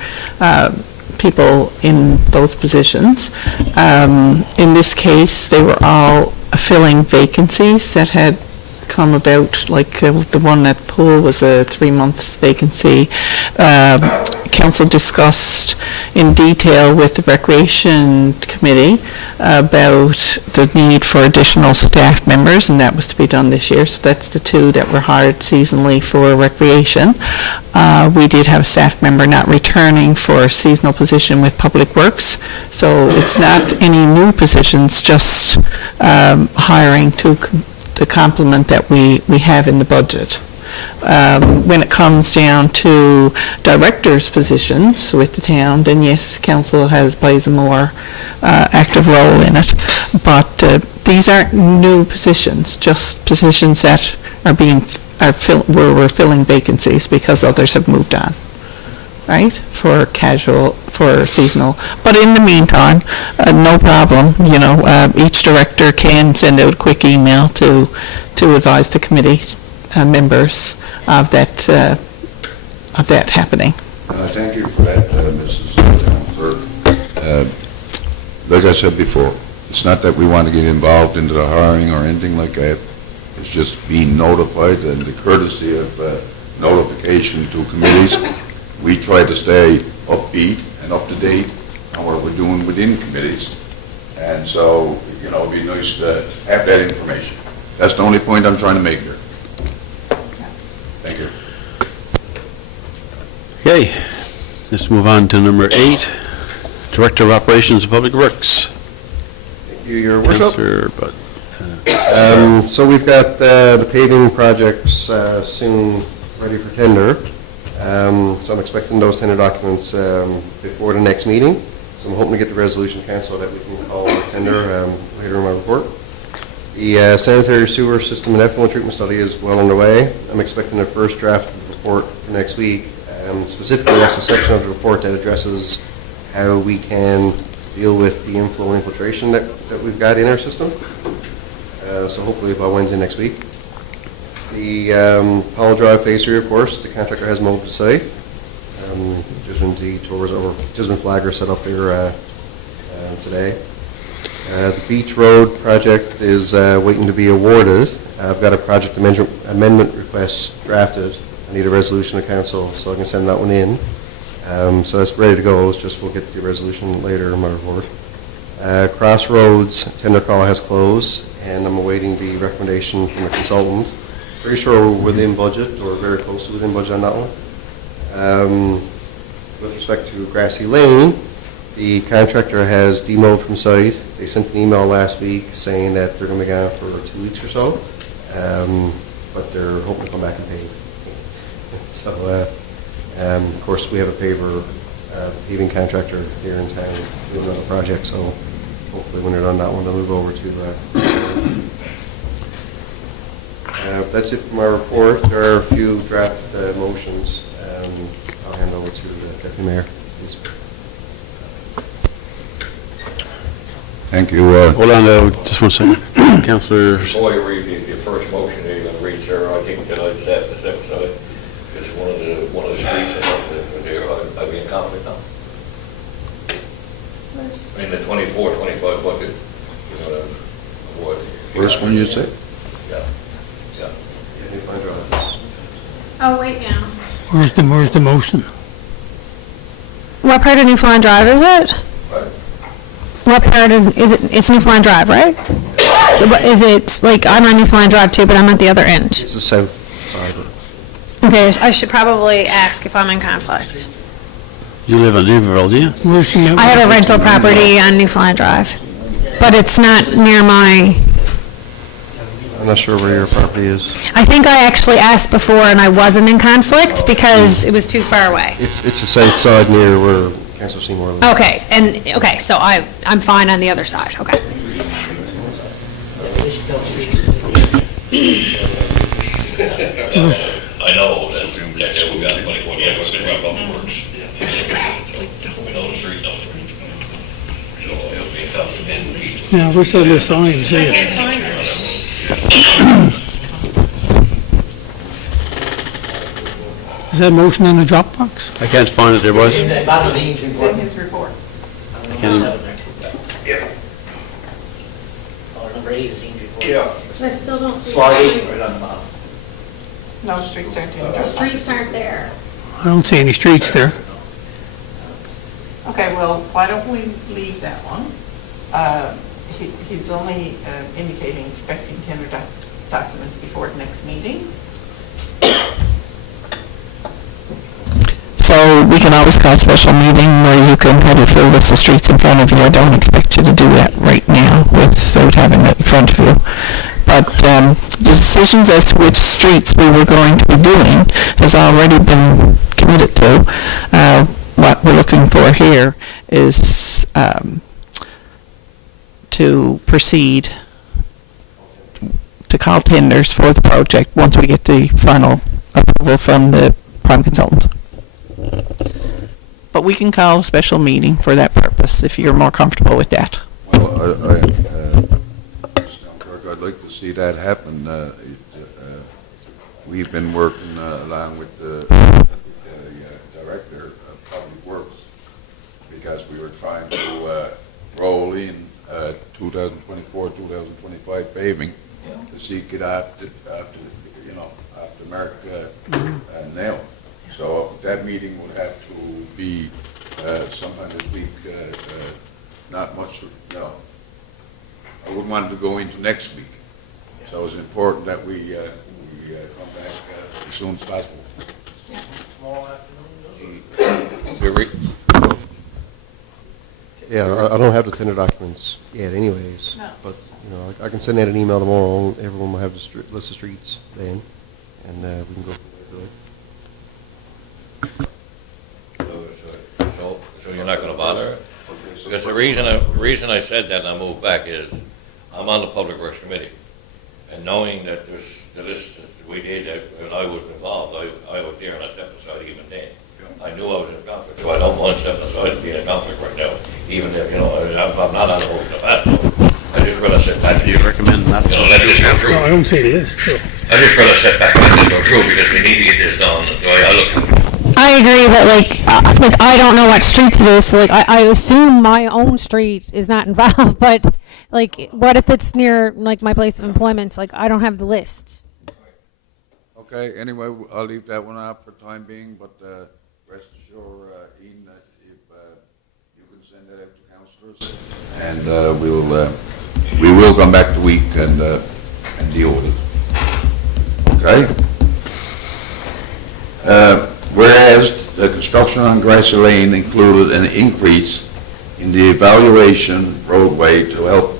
people in those positions. In this case, they were all filling vacancies that had come about, like the one at Poole was a 3-month vacancy. Council discussed in detail with the Recreation Committee about the need for additional staff members, and that was to be done this year. So that's the 2 that were hired seasonally for recreation. We did have a staff member not returning for a seasonal position with Public Works. So it's not any new positions, just hiring to complement that we have in the budget. When it comes down to directors' positions with the town, then yes, council plays a more active role in it. But these aren't new positions, just positions that we're filling vacancies because others have moved on, right? For seasonal. But in the meantime, no problem. Each director can send out a quick email to advise the committee members of that happening. Thank you for that, Mrs. Town Clerk. Like I said before, it's not that we want to get involved into the hiring or anything like that. It's just being notified and the courtesy of notification to committees. We try to stay upbeat and up to date on what we're doing within committees. And so, it'd be nice to have that information. That's the only point I'm trying to make here. Thank you. Okay, let's move on to number 8, Director of Operations of Public Works. Thank you, Your Worship. Councillor Butt. So we've got the paving projects soon ready for tender. So I'm expecting those tender documents before the next meeting. So I'm hoping to get the resolution canceled that we can call a tender later in my report. The sanitary sewer system and effluent treatment study is well underway. I'm expecting the first draft of the report for next week. Specifically, that's a section of the report that addresses how we can deal with the inflow infiltration that we've got in our system. So hopefully by Wednesday next week. The Powell Drive Phase 3, of course, the contractor has moved to site. Just detours over, just been flagger set up there today. The Beach Road project is waiting to be awarded. I've got a project amendment request drafted. I need a resolution of council so I can send that one in. So it's ready to go. It's just we'll get the resolution later in my report. Crossroads tender call has closed, and I'm awaiting the recommendation from the consultant. Pretty sure we're within budget, or very close to within budget on that one. With respect to Grassy Lane, the contractor has demoed from site. They sent an email last week saying that they're going to be gone for 2 weeks or so, but they're hoping to come back and pave. So, of course, we have a paving contractor here in town doing another project, so hopefully when they're done that one, they'll move over to that's it for my report. There are a few draft motions. I'll hand over to the Deputy Mayor, please. Thank you. Hold on, just 1 second. Councillor. Before you read your first motion, you're going to read, sir, I think that I'd step aside. Just one of the streets there, I'd be in conflict now. In the 24-25 budget, you're going to avoid. First one you said? Yeah. Oh, wait now. Where's the motion? What part of Newfoundland Drive is it? Right. What part of, it's Newfoundland Drive, right? So what, is it, like, I'm on Newfoundland Drive too, but I'm at the other end? It's the south side. Okay, I should probably ask if I'm in conflict. You live on Naperville, do you? Where's the I have a rental property on Newfoundland Drive, but it's not near my, I'm not sure where your property is. I think I actually asked before and I wasn't in conflict because it was too far away. It's the south side near where Councilor Seymour lives. Okay, so I'm fine on the other side, okay. I know that we got 24 years to wrap up works. We know the street, though. So it'll be a tough to end. Yeah, I wish I had sign and see it. Is that motion in the Dropbox? I can't find it, there was. It's in his report. Can- Number 8 is Dean's report. Yeah, I still don't see Slide right on the bottom. No, streets aren't in. The streets aren't there. I don't see any streets there. Okay, well, why don't we leave that one? He's only indicating expecting tender documents before the next meeting. So we can always call a special meeting where you can have your full list of streets in front of you. I don't expect you to do that right now without having it in front of you. But the decisions as to which streets we were going to be doing has already been committed to. What we're looking for here is to proceed to call tenders for the project once we get the final approval from the prime consultant. But we can call a special meeting for that purpose if you're more comfortable with that. Well, Mr. Clerk, I'd like to see that happen. We've been working along with the Director of Public Works because we were trying to roll in 2024, 2025 paving to seek it after Mark now. So that meeting would have to be sometime this week, not much, I wouldn't want it to go into next week. So it's important that we come back as soon as possible. Yeah, I don't have the tender documents yet anyways. No. But, I can send out an email tomorrow. Everyone will have the list of streets then, and we can go through it. So you're not gonna bother? Because the reason I said that and I moved back is, I'm on the Public Works Committee, and knowing that there's the list that we did, and I was involved, I was there and I stepped aside even then. I knew I was in a conflict, so I don't want to step aside and be in a conflict right now, even if, I'm not on the whole stuff. I just rather sit back. Do you recommend not? Let this go through. No, I don't see it is. Sure. I just rather sit back and let this go through because we need to get this done. So I look. I agree, but like I don't know what streets it is, so like I assume my own street is not involved, but like what if it's near like my place of employment? Like I don't have the list. Okay, anyway, I'll leave that one out for time being, but rest assured, Ian, that if you can send that out to councillors, and we will come back the week and deal with it. Okay? Whereas the construction on Grassy Lane included an increase in the evaluation roadway to help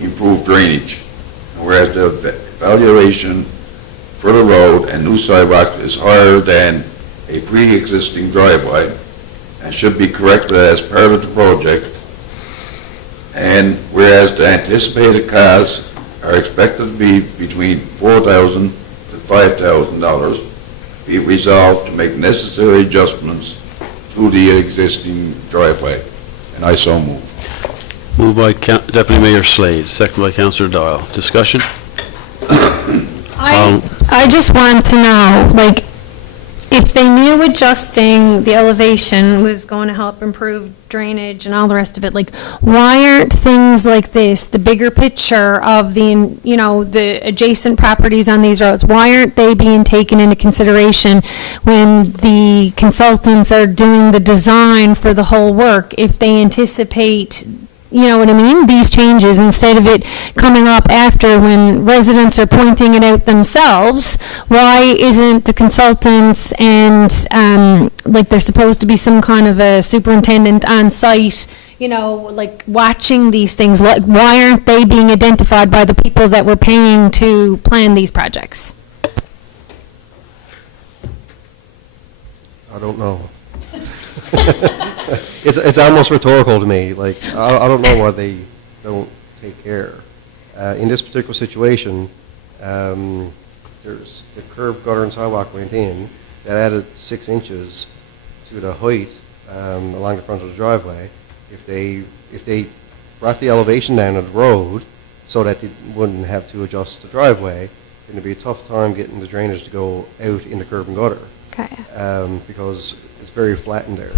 improve drainage, and whereas the evaluation for the road and new sidewalk is higher than a pre-existing driveway and should be corrected as part of the project, and whereas the anticipated costs are expected to be between $4,000 to $5,000, be resolved to make necessary adjustments to the existing driveway. And I so move. Moved by Deputy Mayor Slade, second by Councillor Doyle. Discussion? I just want to know, like, if they knew adjusting the elevation was going to help improve drainage and all the rest of it, like, why aren't things like this, the bigger picture of the adjacent properties on these roads, why aren't they being taken into consideration when the consultants are doing the design for the whole work, if they anticipate, you know what I mean, these changes, instead of it coming up after when residents are pointing it out themselves? Why isn't the consultants and, like, there's supposed to be some kind of a superintendent on site, like, watching these things? Like, why aren't they being identified by the people that we're paying to plan these projects? I don't know. It's almost rhetorical to me. Like, I don't know why they don't take care. In this particular situation, there's the curb, gutter, and sidewalk went in. That added 6 inches to the height along the front of the driveway. If they brought the elevation down of the road so that they wouldn't have to adjust the driveway, then it'd be a tough time getting the drainage to go out in the curb and gutter. Okay. Because it's very flat in there.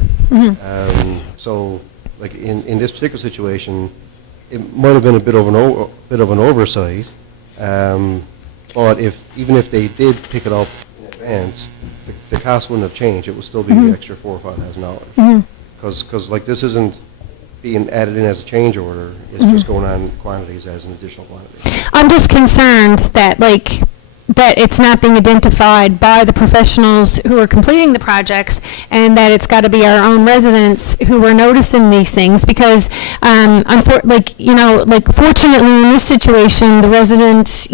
So, like in this particular situation, it might have been a bit of an oversight, But even if they did pick it up in advance, the cost wouldn't have changed. It would still be the extra $4,000 or $5,000. Because like this isn't being added in as a change order, it's just going on quantities as an additional quantity. I'm just concerned that, like, that it's not being identified by the professionals who are completing the projects, and that it's got to be our own residents who are noticing these things, because, fortunately in this situation, the resident,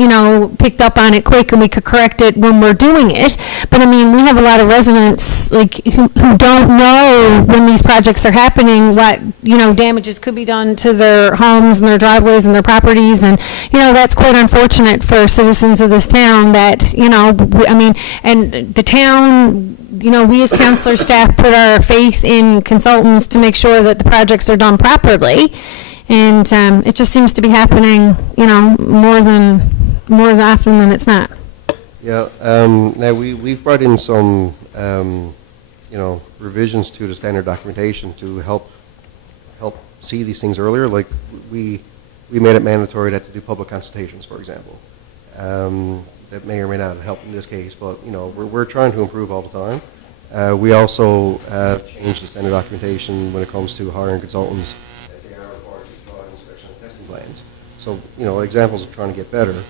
picked up on it quick and we could correct it when we're doing it. But I mean, we have a lot of residents, who don't know when these projects are happening, what, damages could be done to their homes and their driveways and their properties, and, that's quite unfortunate for citizens of this town that, and the town, we as council staff put our faith in consultants to make sure that the projects are done properly. And it just seems to be happening, more often than it's not. Yeah, now we've brought in some, revisions to the standard documentation to help see these things earlier. Like we made it mandatory that to do public consultations, for example. That may or may not help in this case, but we're trying to improve all the time. We also changed the standard documentation when it comes to hiring consultants. That they are required to provide inspection and testing plans. So examples of trying to get better.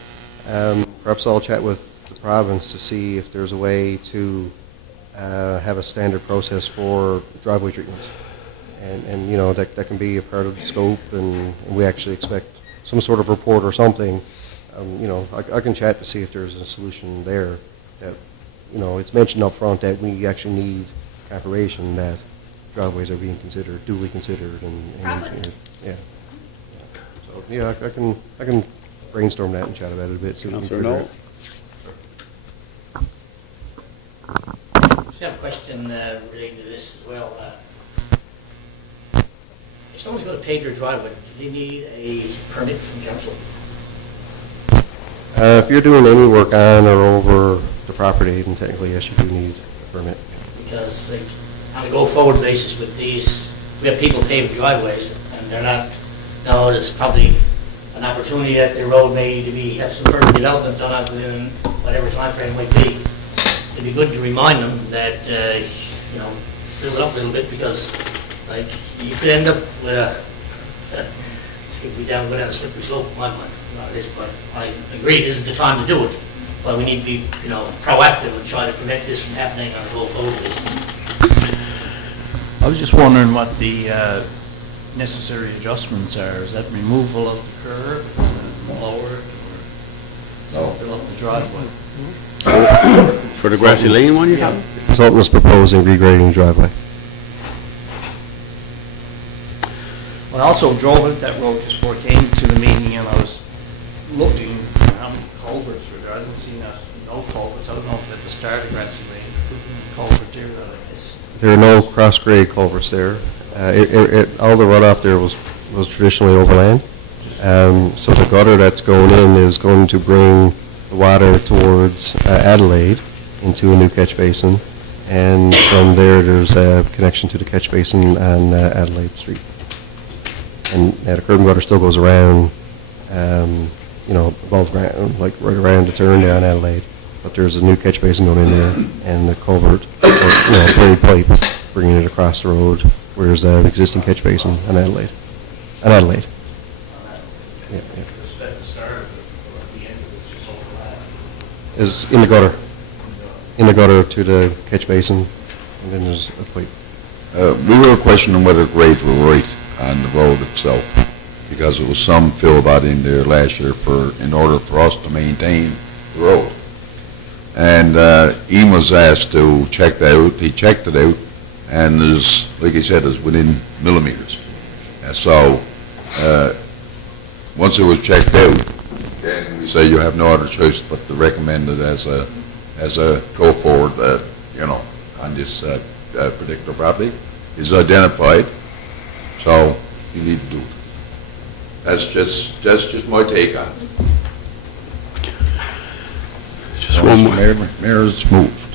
Perhaps I'll chat with the province to see if there's a way to have a standard process for driveway treatments, and that can be a part of the scope, and we actually expect some sort of report or something. I can chat to see if there's a solution there. That it's mentioned up front that we actually need confirmation that driveways are being duly considered, and yeah. So yeah, I can brainstorm that and chat about it a bit. See what we can do there. I just have a question relating to this as well. If someone's going to pave their driveway, do they need a permit from council? If you're doing any work on or over the property, then technically, yes, you do need a permit. Because on a go-forward basis with these, we have people paving driveways, and they're not, there's probably an opportunity that the road may have some further development done on within whatever time frame might be. It'd be good to remind them that, build it up a little bit, because, you could end up with it's going to be go down a slippery slope, in my mind. Not this, but I agree, this is the time to do it. But we need to be, proactive and try to prevent this from happening on a go-forward basis. I was just wondering what the necessary adjustments are. Is that removal of the curb, lower, or fill up the driveway? For the grassy lane one, you have? The consultant is proposing regrading the driveway. Well, I also drove it that road just before I came to the meeting, and I was looking at how many culverts were there. I didn't see no culverts. I don't know if at the start of Grassy Lane, culvert there that I missed. There are no cross-grade culverts there. All the runoff there was traditionally overland. So the gutter that's going in is going to bring the water towards Adelaide into a new catch basin. And from there's a connection to the catch basin on Adelaide Street. And the curb and gutter still goes around, above ground, like right around the turn down Adelaide. But there's a new catch basin going in there, and the culvert, buried pipe, bringing it across the road, where there's an existing catch basin on Adelaide. Yeah. Just at the start of it, or at the end of it, it's just overlap. Is in the gutter to the catch basin, and then there's a pipe. We were questioning whether grades were right on the road itself, because there was some fill about in there last year in order for us to maintain the road. And Ian was asked to check that out. He checked it out, and there's, like he said, it's within millimeters. And so once it was checked out, then we say you have no other choice but to recommend it as a go forward, on this particular property. Is identified, so you need to do it. That's just my take on it. Just one more. Mayor's moved.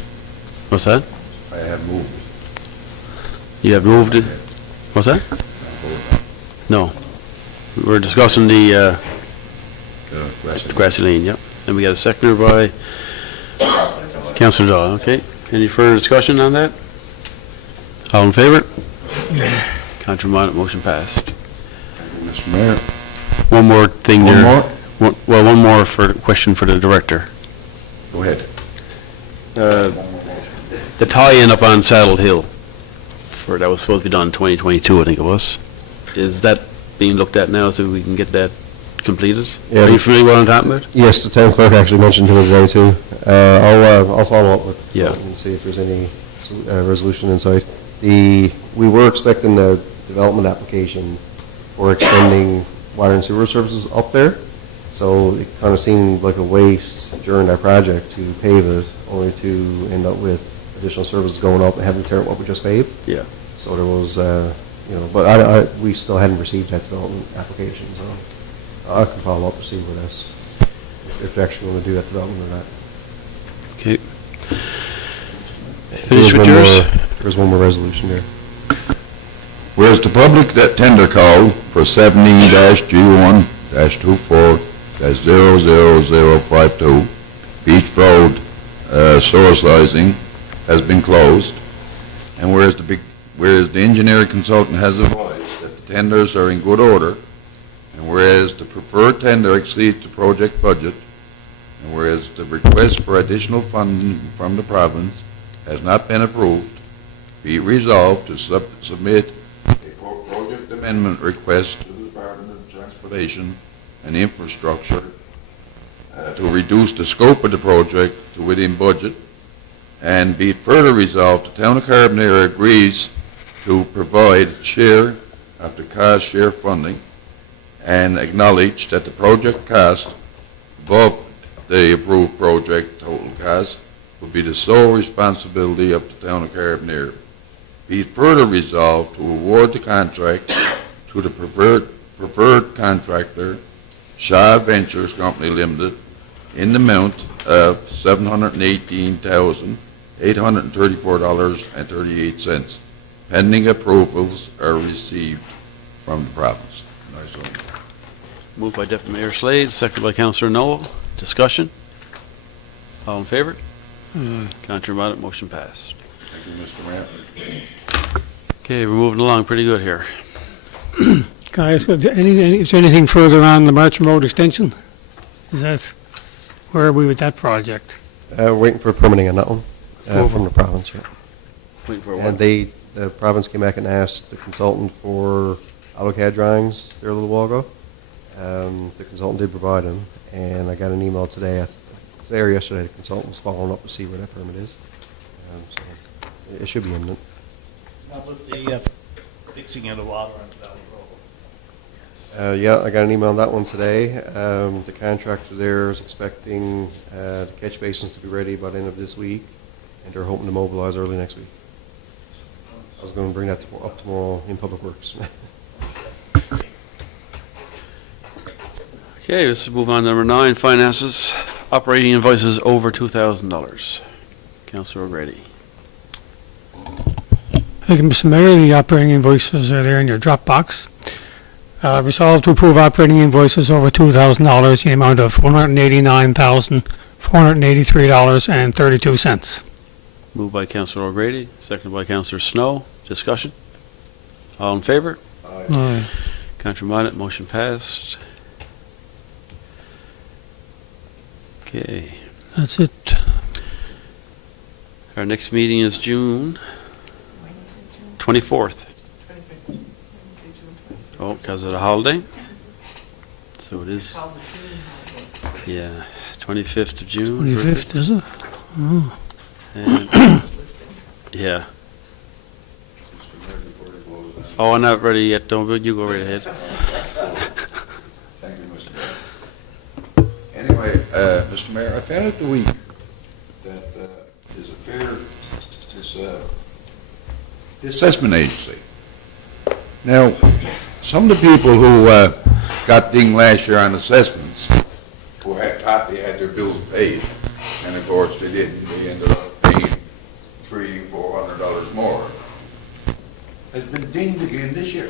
What's that? I have moved. You have moved it? What's that? No. We're discussing the Grassy Lane, yep. And we got a seconder by Councillor Daw, okay. Any further discussion on that? All in favor? Contrary minded, motion passed. Mr. Mayor. One more thing One there. more? Well, one more question for the director. Go ahead. The tie-in up on Saddle Hill, that was supposed to be done in 2022, I think it was. Is that being looked at now so we can get that completed? Yeah, Are you familiar with what I'm talking about? Yes, the town clerk actually mentioned to me today too. I'll follow up with Yeah. and see if there's any resolution in sight. We were expecting the development application for extending water and sewer services up there. So it kind of seemed like a waste during that project to pave it, only to end up with additional services going up and having to tear up what we just paved. Yeah. So there was, but we still hadn't received that development application, so I can follow up to see where that's, if they're actually going to do that development or not. Okay. Finish with yours? There's one more resolution there. Whereas the public tender call for 17-G1-24-000052 Beach Road sewer sizing has been closed, and whereas the engineering consultant has advised that the tenders are in good order, and whereas the preferred tender exceeds the project budget, and whereas the request for additional funding from the province has not been approved, be it resolved to submit a project amendment request to the Department of Transportation and Infrastructure to reduce the scope of the project to within budget, and be it further resolved, the Town of Carbonear agrees to provide share of the cost share funding and acknowledge that the project cost above the approved project total cost will be the sole responsibility of the Town of Carbonear. Be it further resolved to award the contract to the preferred contractor, Shaw Ventures Company Limited, in the amount of $718,834.38, pending approvals are received from the province. Nice one. Moved by Deputy Mayor Slade, seconded by Councillor Noel. Discussion? All in favor? Contrary minded, motion passed. Thank you, Mr. Mayor. Okay, we're moving along pretty good here. Can I ask, is there anything further on the Marcham Road extension? Where are we with that project? We're waiting for permitting on that one from the province, yeah. Waiting for And what? the province came back and asked the consultant for AutoCAD drawings there a little while ago. The consultant did provide them, and I got an email today or yesterday, the consultant was following up to see where that permit is. So it should be imminent. Now with the fixing of the water on Valley Road. Yeah, I got an email on that one today. The contractor there is expecting the catch basins to be ready by the end of this week, and they're hoping to mobilize early next week. I was going to bring that up tomorrow in Public Works. Okay, let's move on to number 9, finances. Operating invoices over $2,000. Councillor O'Grady. Thank you, Mr. Mayor. The operating invoices are there in your Dropbox. Resolved to approve operating invoices over $2,000 in the amount of $189,483.32. Moved by Councillor O'Grady, seconded by Councillor Snow. Discussion? All in favor? Aye. Contrary minded, motion passed. Okay. That's it. Our next meeting is June 24th. Oh, because of the holiday? So it is, yeah, 25th of June. 25th, is it? Oh. And, yeah. Oh, I'm not ready yet. Don't, you go right ahead. Thank you, Mr. Mayor. Anyway, Mr. Mayor, I found out the week that there's a the assessment agency. Now, some of the people who got dinged last year on assessments, who thought they had their bills paid, and of course they didn't, they ended up paying $300-400 more, has been dinged again this year.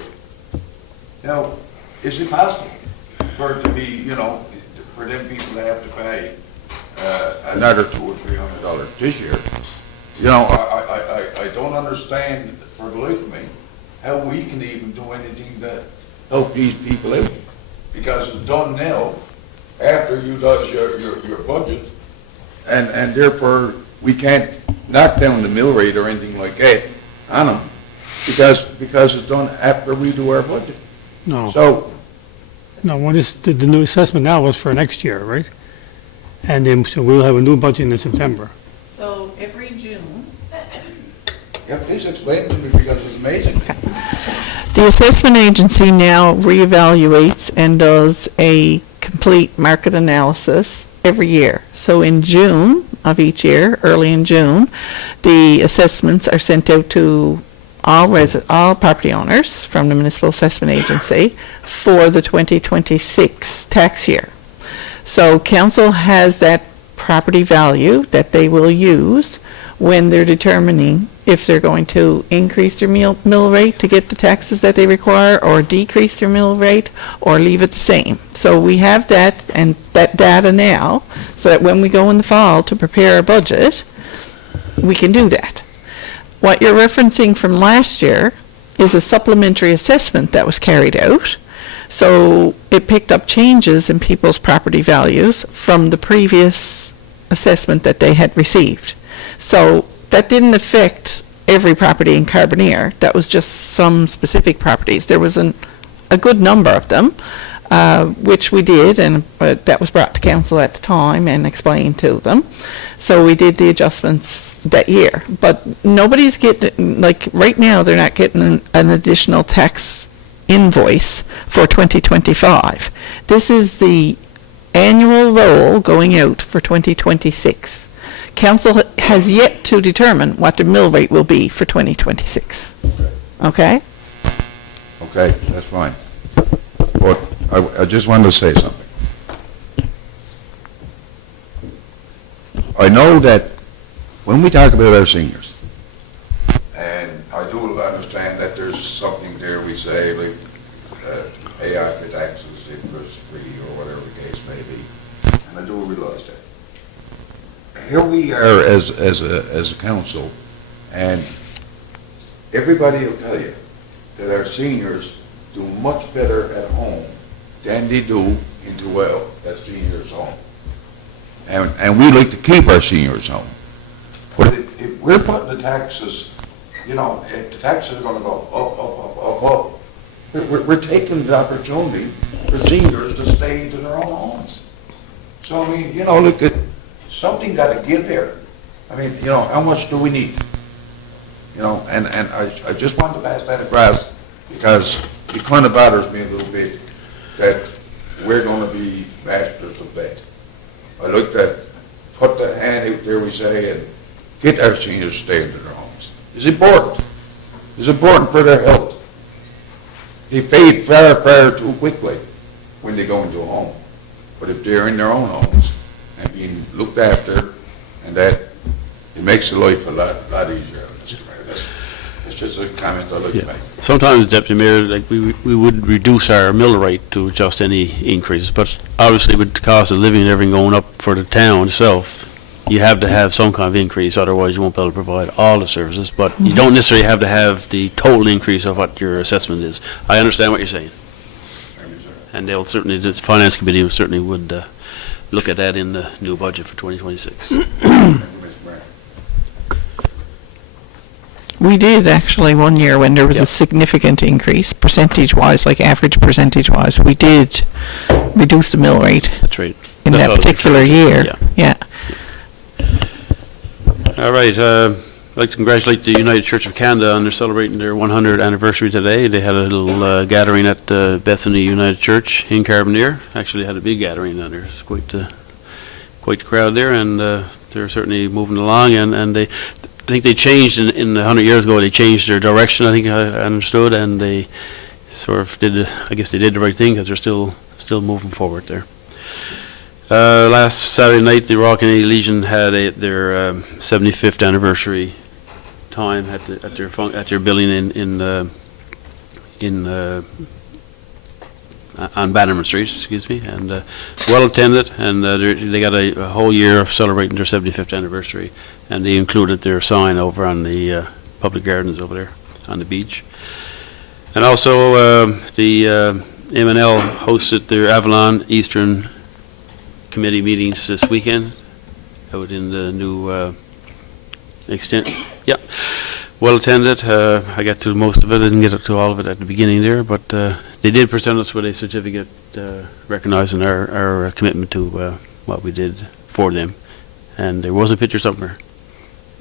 Now, is it possible for it to be, for them people to have to pay another $200 or $300 this year. You know, I don't understand for the life of me how we can even do anything to help these people out. Because it's done now, after you does your budget, and therefore we can't knock down the mill rate or anything like that on them, because it's done after we do our budget. No, So, no, what is, the new assessment now was for next year, right? And then, so we'll have a new budget in September. So every June, yeah, please explain to me, because it's amazing. The assessment agency now reevaluates and does a complete market analysis every year. So in June of each year, early in June, the assessments are sent out to all property owners from the municipal assessment agency for the 2026 tax year. So council has that property value that they will use when they're determining if they're going to increase their mill rate to get the taxes that they require, or decrease their mill rate, or leave it the same. So we have that and that data now, so that when we go in the fall to prepare our budget, we can do that. What you're referencing from last year is a supplementary assessment that was carried out. So it picked up changes in people's property values from the previous assessment that they had received. So that didn't affect every property in Carbonear. That was just some specific properties. There was a good number of them, which we did, and that was brought to council at the time and explained to them. So we did the adjustments that year. But nobody's getting, like right now, they're not getting an additional tax invoice for 2025. This is the annual roll going out for 2026. Council has yet to determine what the mill rate will be for 2026. Okay? Okay, that's fine. But I just wanted to say something. I know that when we talk about our seniors, and I do understand that there's something there we say, like, pay off your taxes interest free, or whatever the case may be, and I do realize that. Here we are as a council, and everybody will tell you that our seniors do much better at home than they do in Duell, that seniors home. And we like to keep our seniors home. But if we're putting the taxes, you know, if the taxes are gonna go up, we're taking the opportunity for seniors to stay into their own homes. So, I mean, you know, look, something gotta give here. I mean, you know, how much do we need? You know, and I just wanted to pass that across, because it kind of bothers me a little bit that we're gonna be masters of that. I looked at, put the hand out there, we say, and get our seniors to stay into their homes. It's important. It's important for their health. They fade far, far too quickly when they go into a home. But if they're in their own homes and being looked after, and that, it makes the life a lot easier. It's just a comment I'd like to make. Sometimes, Deputy Mayor, like we would reduce our mill rate to adjust any increases, but obviously with the cost of living and everything going up for the town itself, you have to have some kind of increase, otherwise you won't be able to provide all the services, but you don't necessarily have to have the total increase of what your assessment is. I understand what you're saying. And they'll certainly, the Finance Committee certainly would look at that in the new budget for 2026. We did actually one year when there was a significant increase, percentage-wise, like average percentage-wise. We did reduce the mill rate That's right. in That's that what I was particular referring to. year. Yeah. Yeah. All right, I'd like to congratulate the United Church of Canada on their celebrating their 100th anniversary today. They had a little gathering at Bethany United Church in Carbonear. Actually had a big gathering down there. It's quite the crowd there, and they're certainly moving along. And they, I think they changed in 100 years ago. They changed their direction, I think I understood, and they sort of did. I guess they did the right thing, because they're still moving forward there. Last Saturday night, the Royal Canadian Legion had their 75th anniversary time at their building in on Bannerman Street, excuse me, and well attended, and they got a whole year of celebrating their 75th anniversary, and they included their sign over on the public gardens over there on the beach. And also the M&L hosted their Avalon Eastern Committee meetings this weekend out in the new extent. Yeah, well attended. I got to most of it. I didn't get to all of it at the beginning there, but they did present us with a certificate recognizing our commitment to what we did for them. And there was a picture somewhere.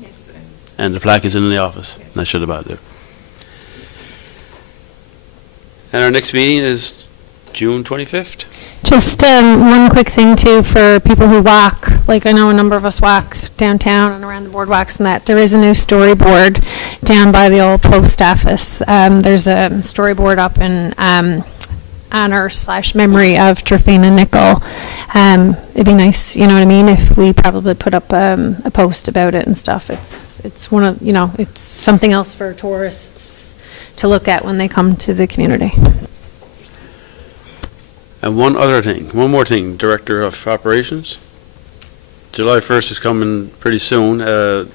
Yes. And the plaque is in the office. Yes. And I should have had it. And our next meeting is June 25th. Just one quick thing too for people who walk, like I know a number of us walk downtown and around the boardwalks and that, there is a new storyboard down by the old post office. There's a storyboard up in honor/memory of Tryphena Nicol. It'd be nice, you know what I mean, if we probably put up a post about it and stuff. It's one of, you know, it's something else for tourists to look at when they come to the community. And one more thing, Director of Operations. July 1st is coming pretty soon. The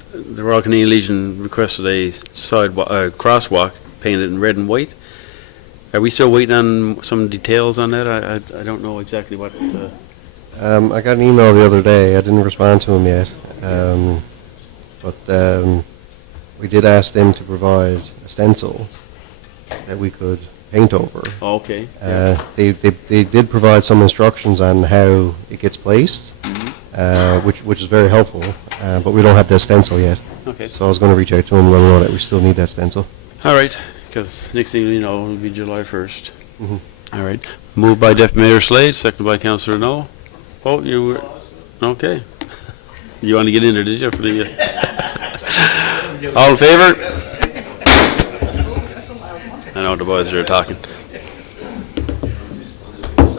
Royal Canadian Legion requested a crosswalk painted in red and white. Are we still waiting on some details on that? I don't know exactly what. I got an email the other day. I didn't respond to him yet. But we did ask them to provide a stencil that we could paint over. Oh, okay. They did provide some instructions on how it gets placed, which is very helpful, but we don't have that stencil yet. Okay. So I was going to reach out to him and let him know that we still need that stencil. All right, because next thing you know, it'll be July 1st. Mhm. All right. Moved by Deputy Mayor Slade, seconded by Councillor No. Oh, you were, okay. You want to get in there, did you? For the, all in favor? I know the boys are talking.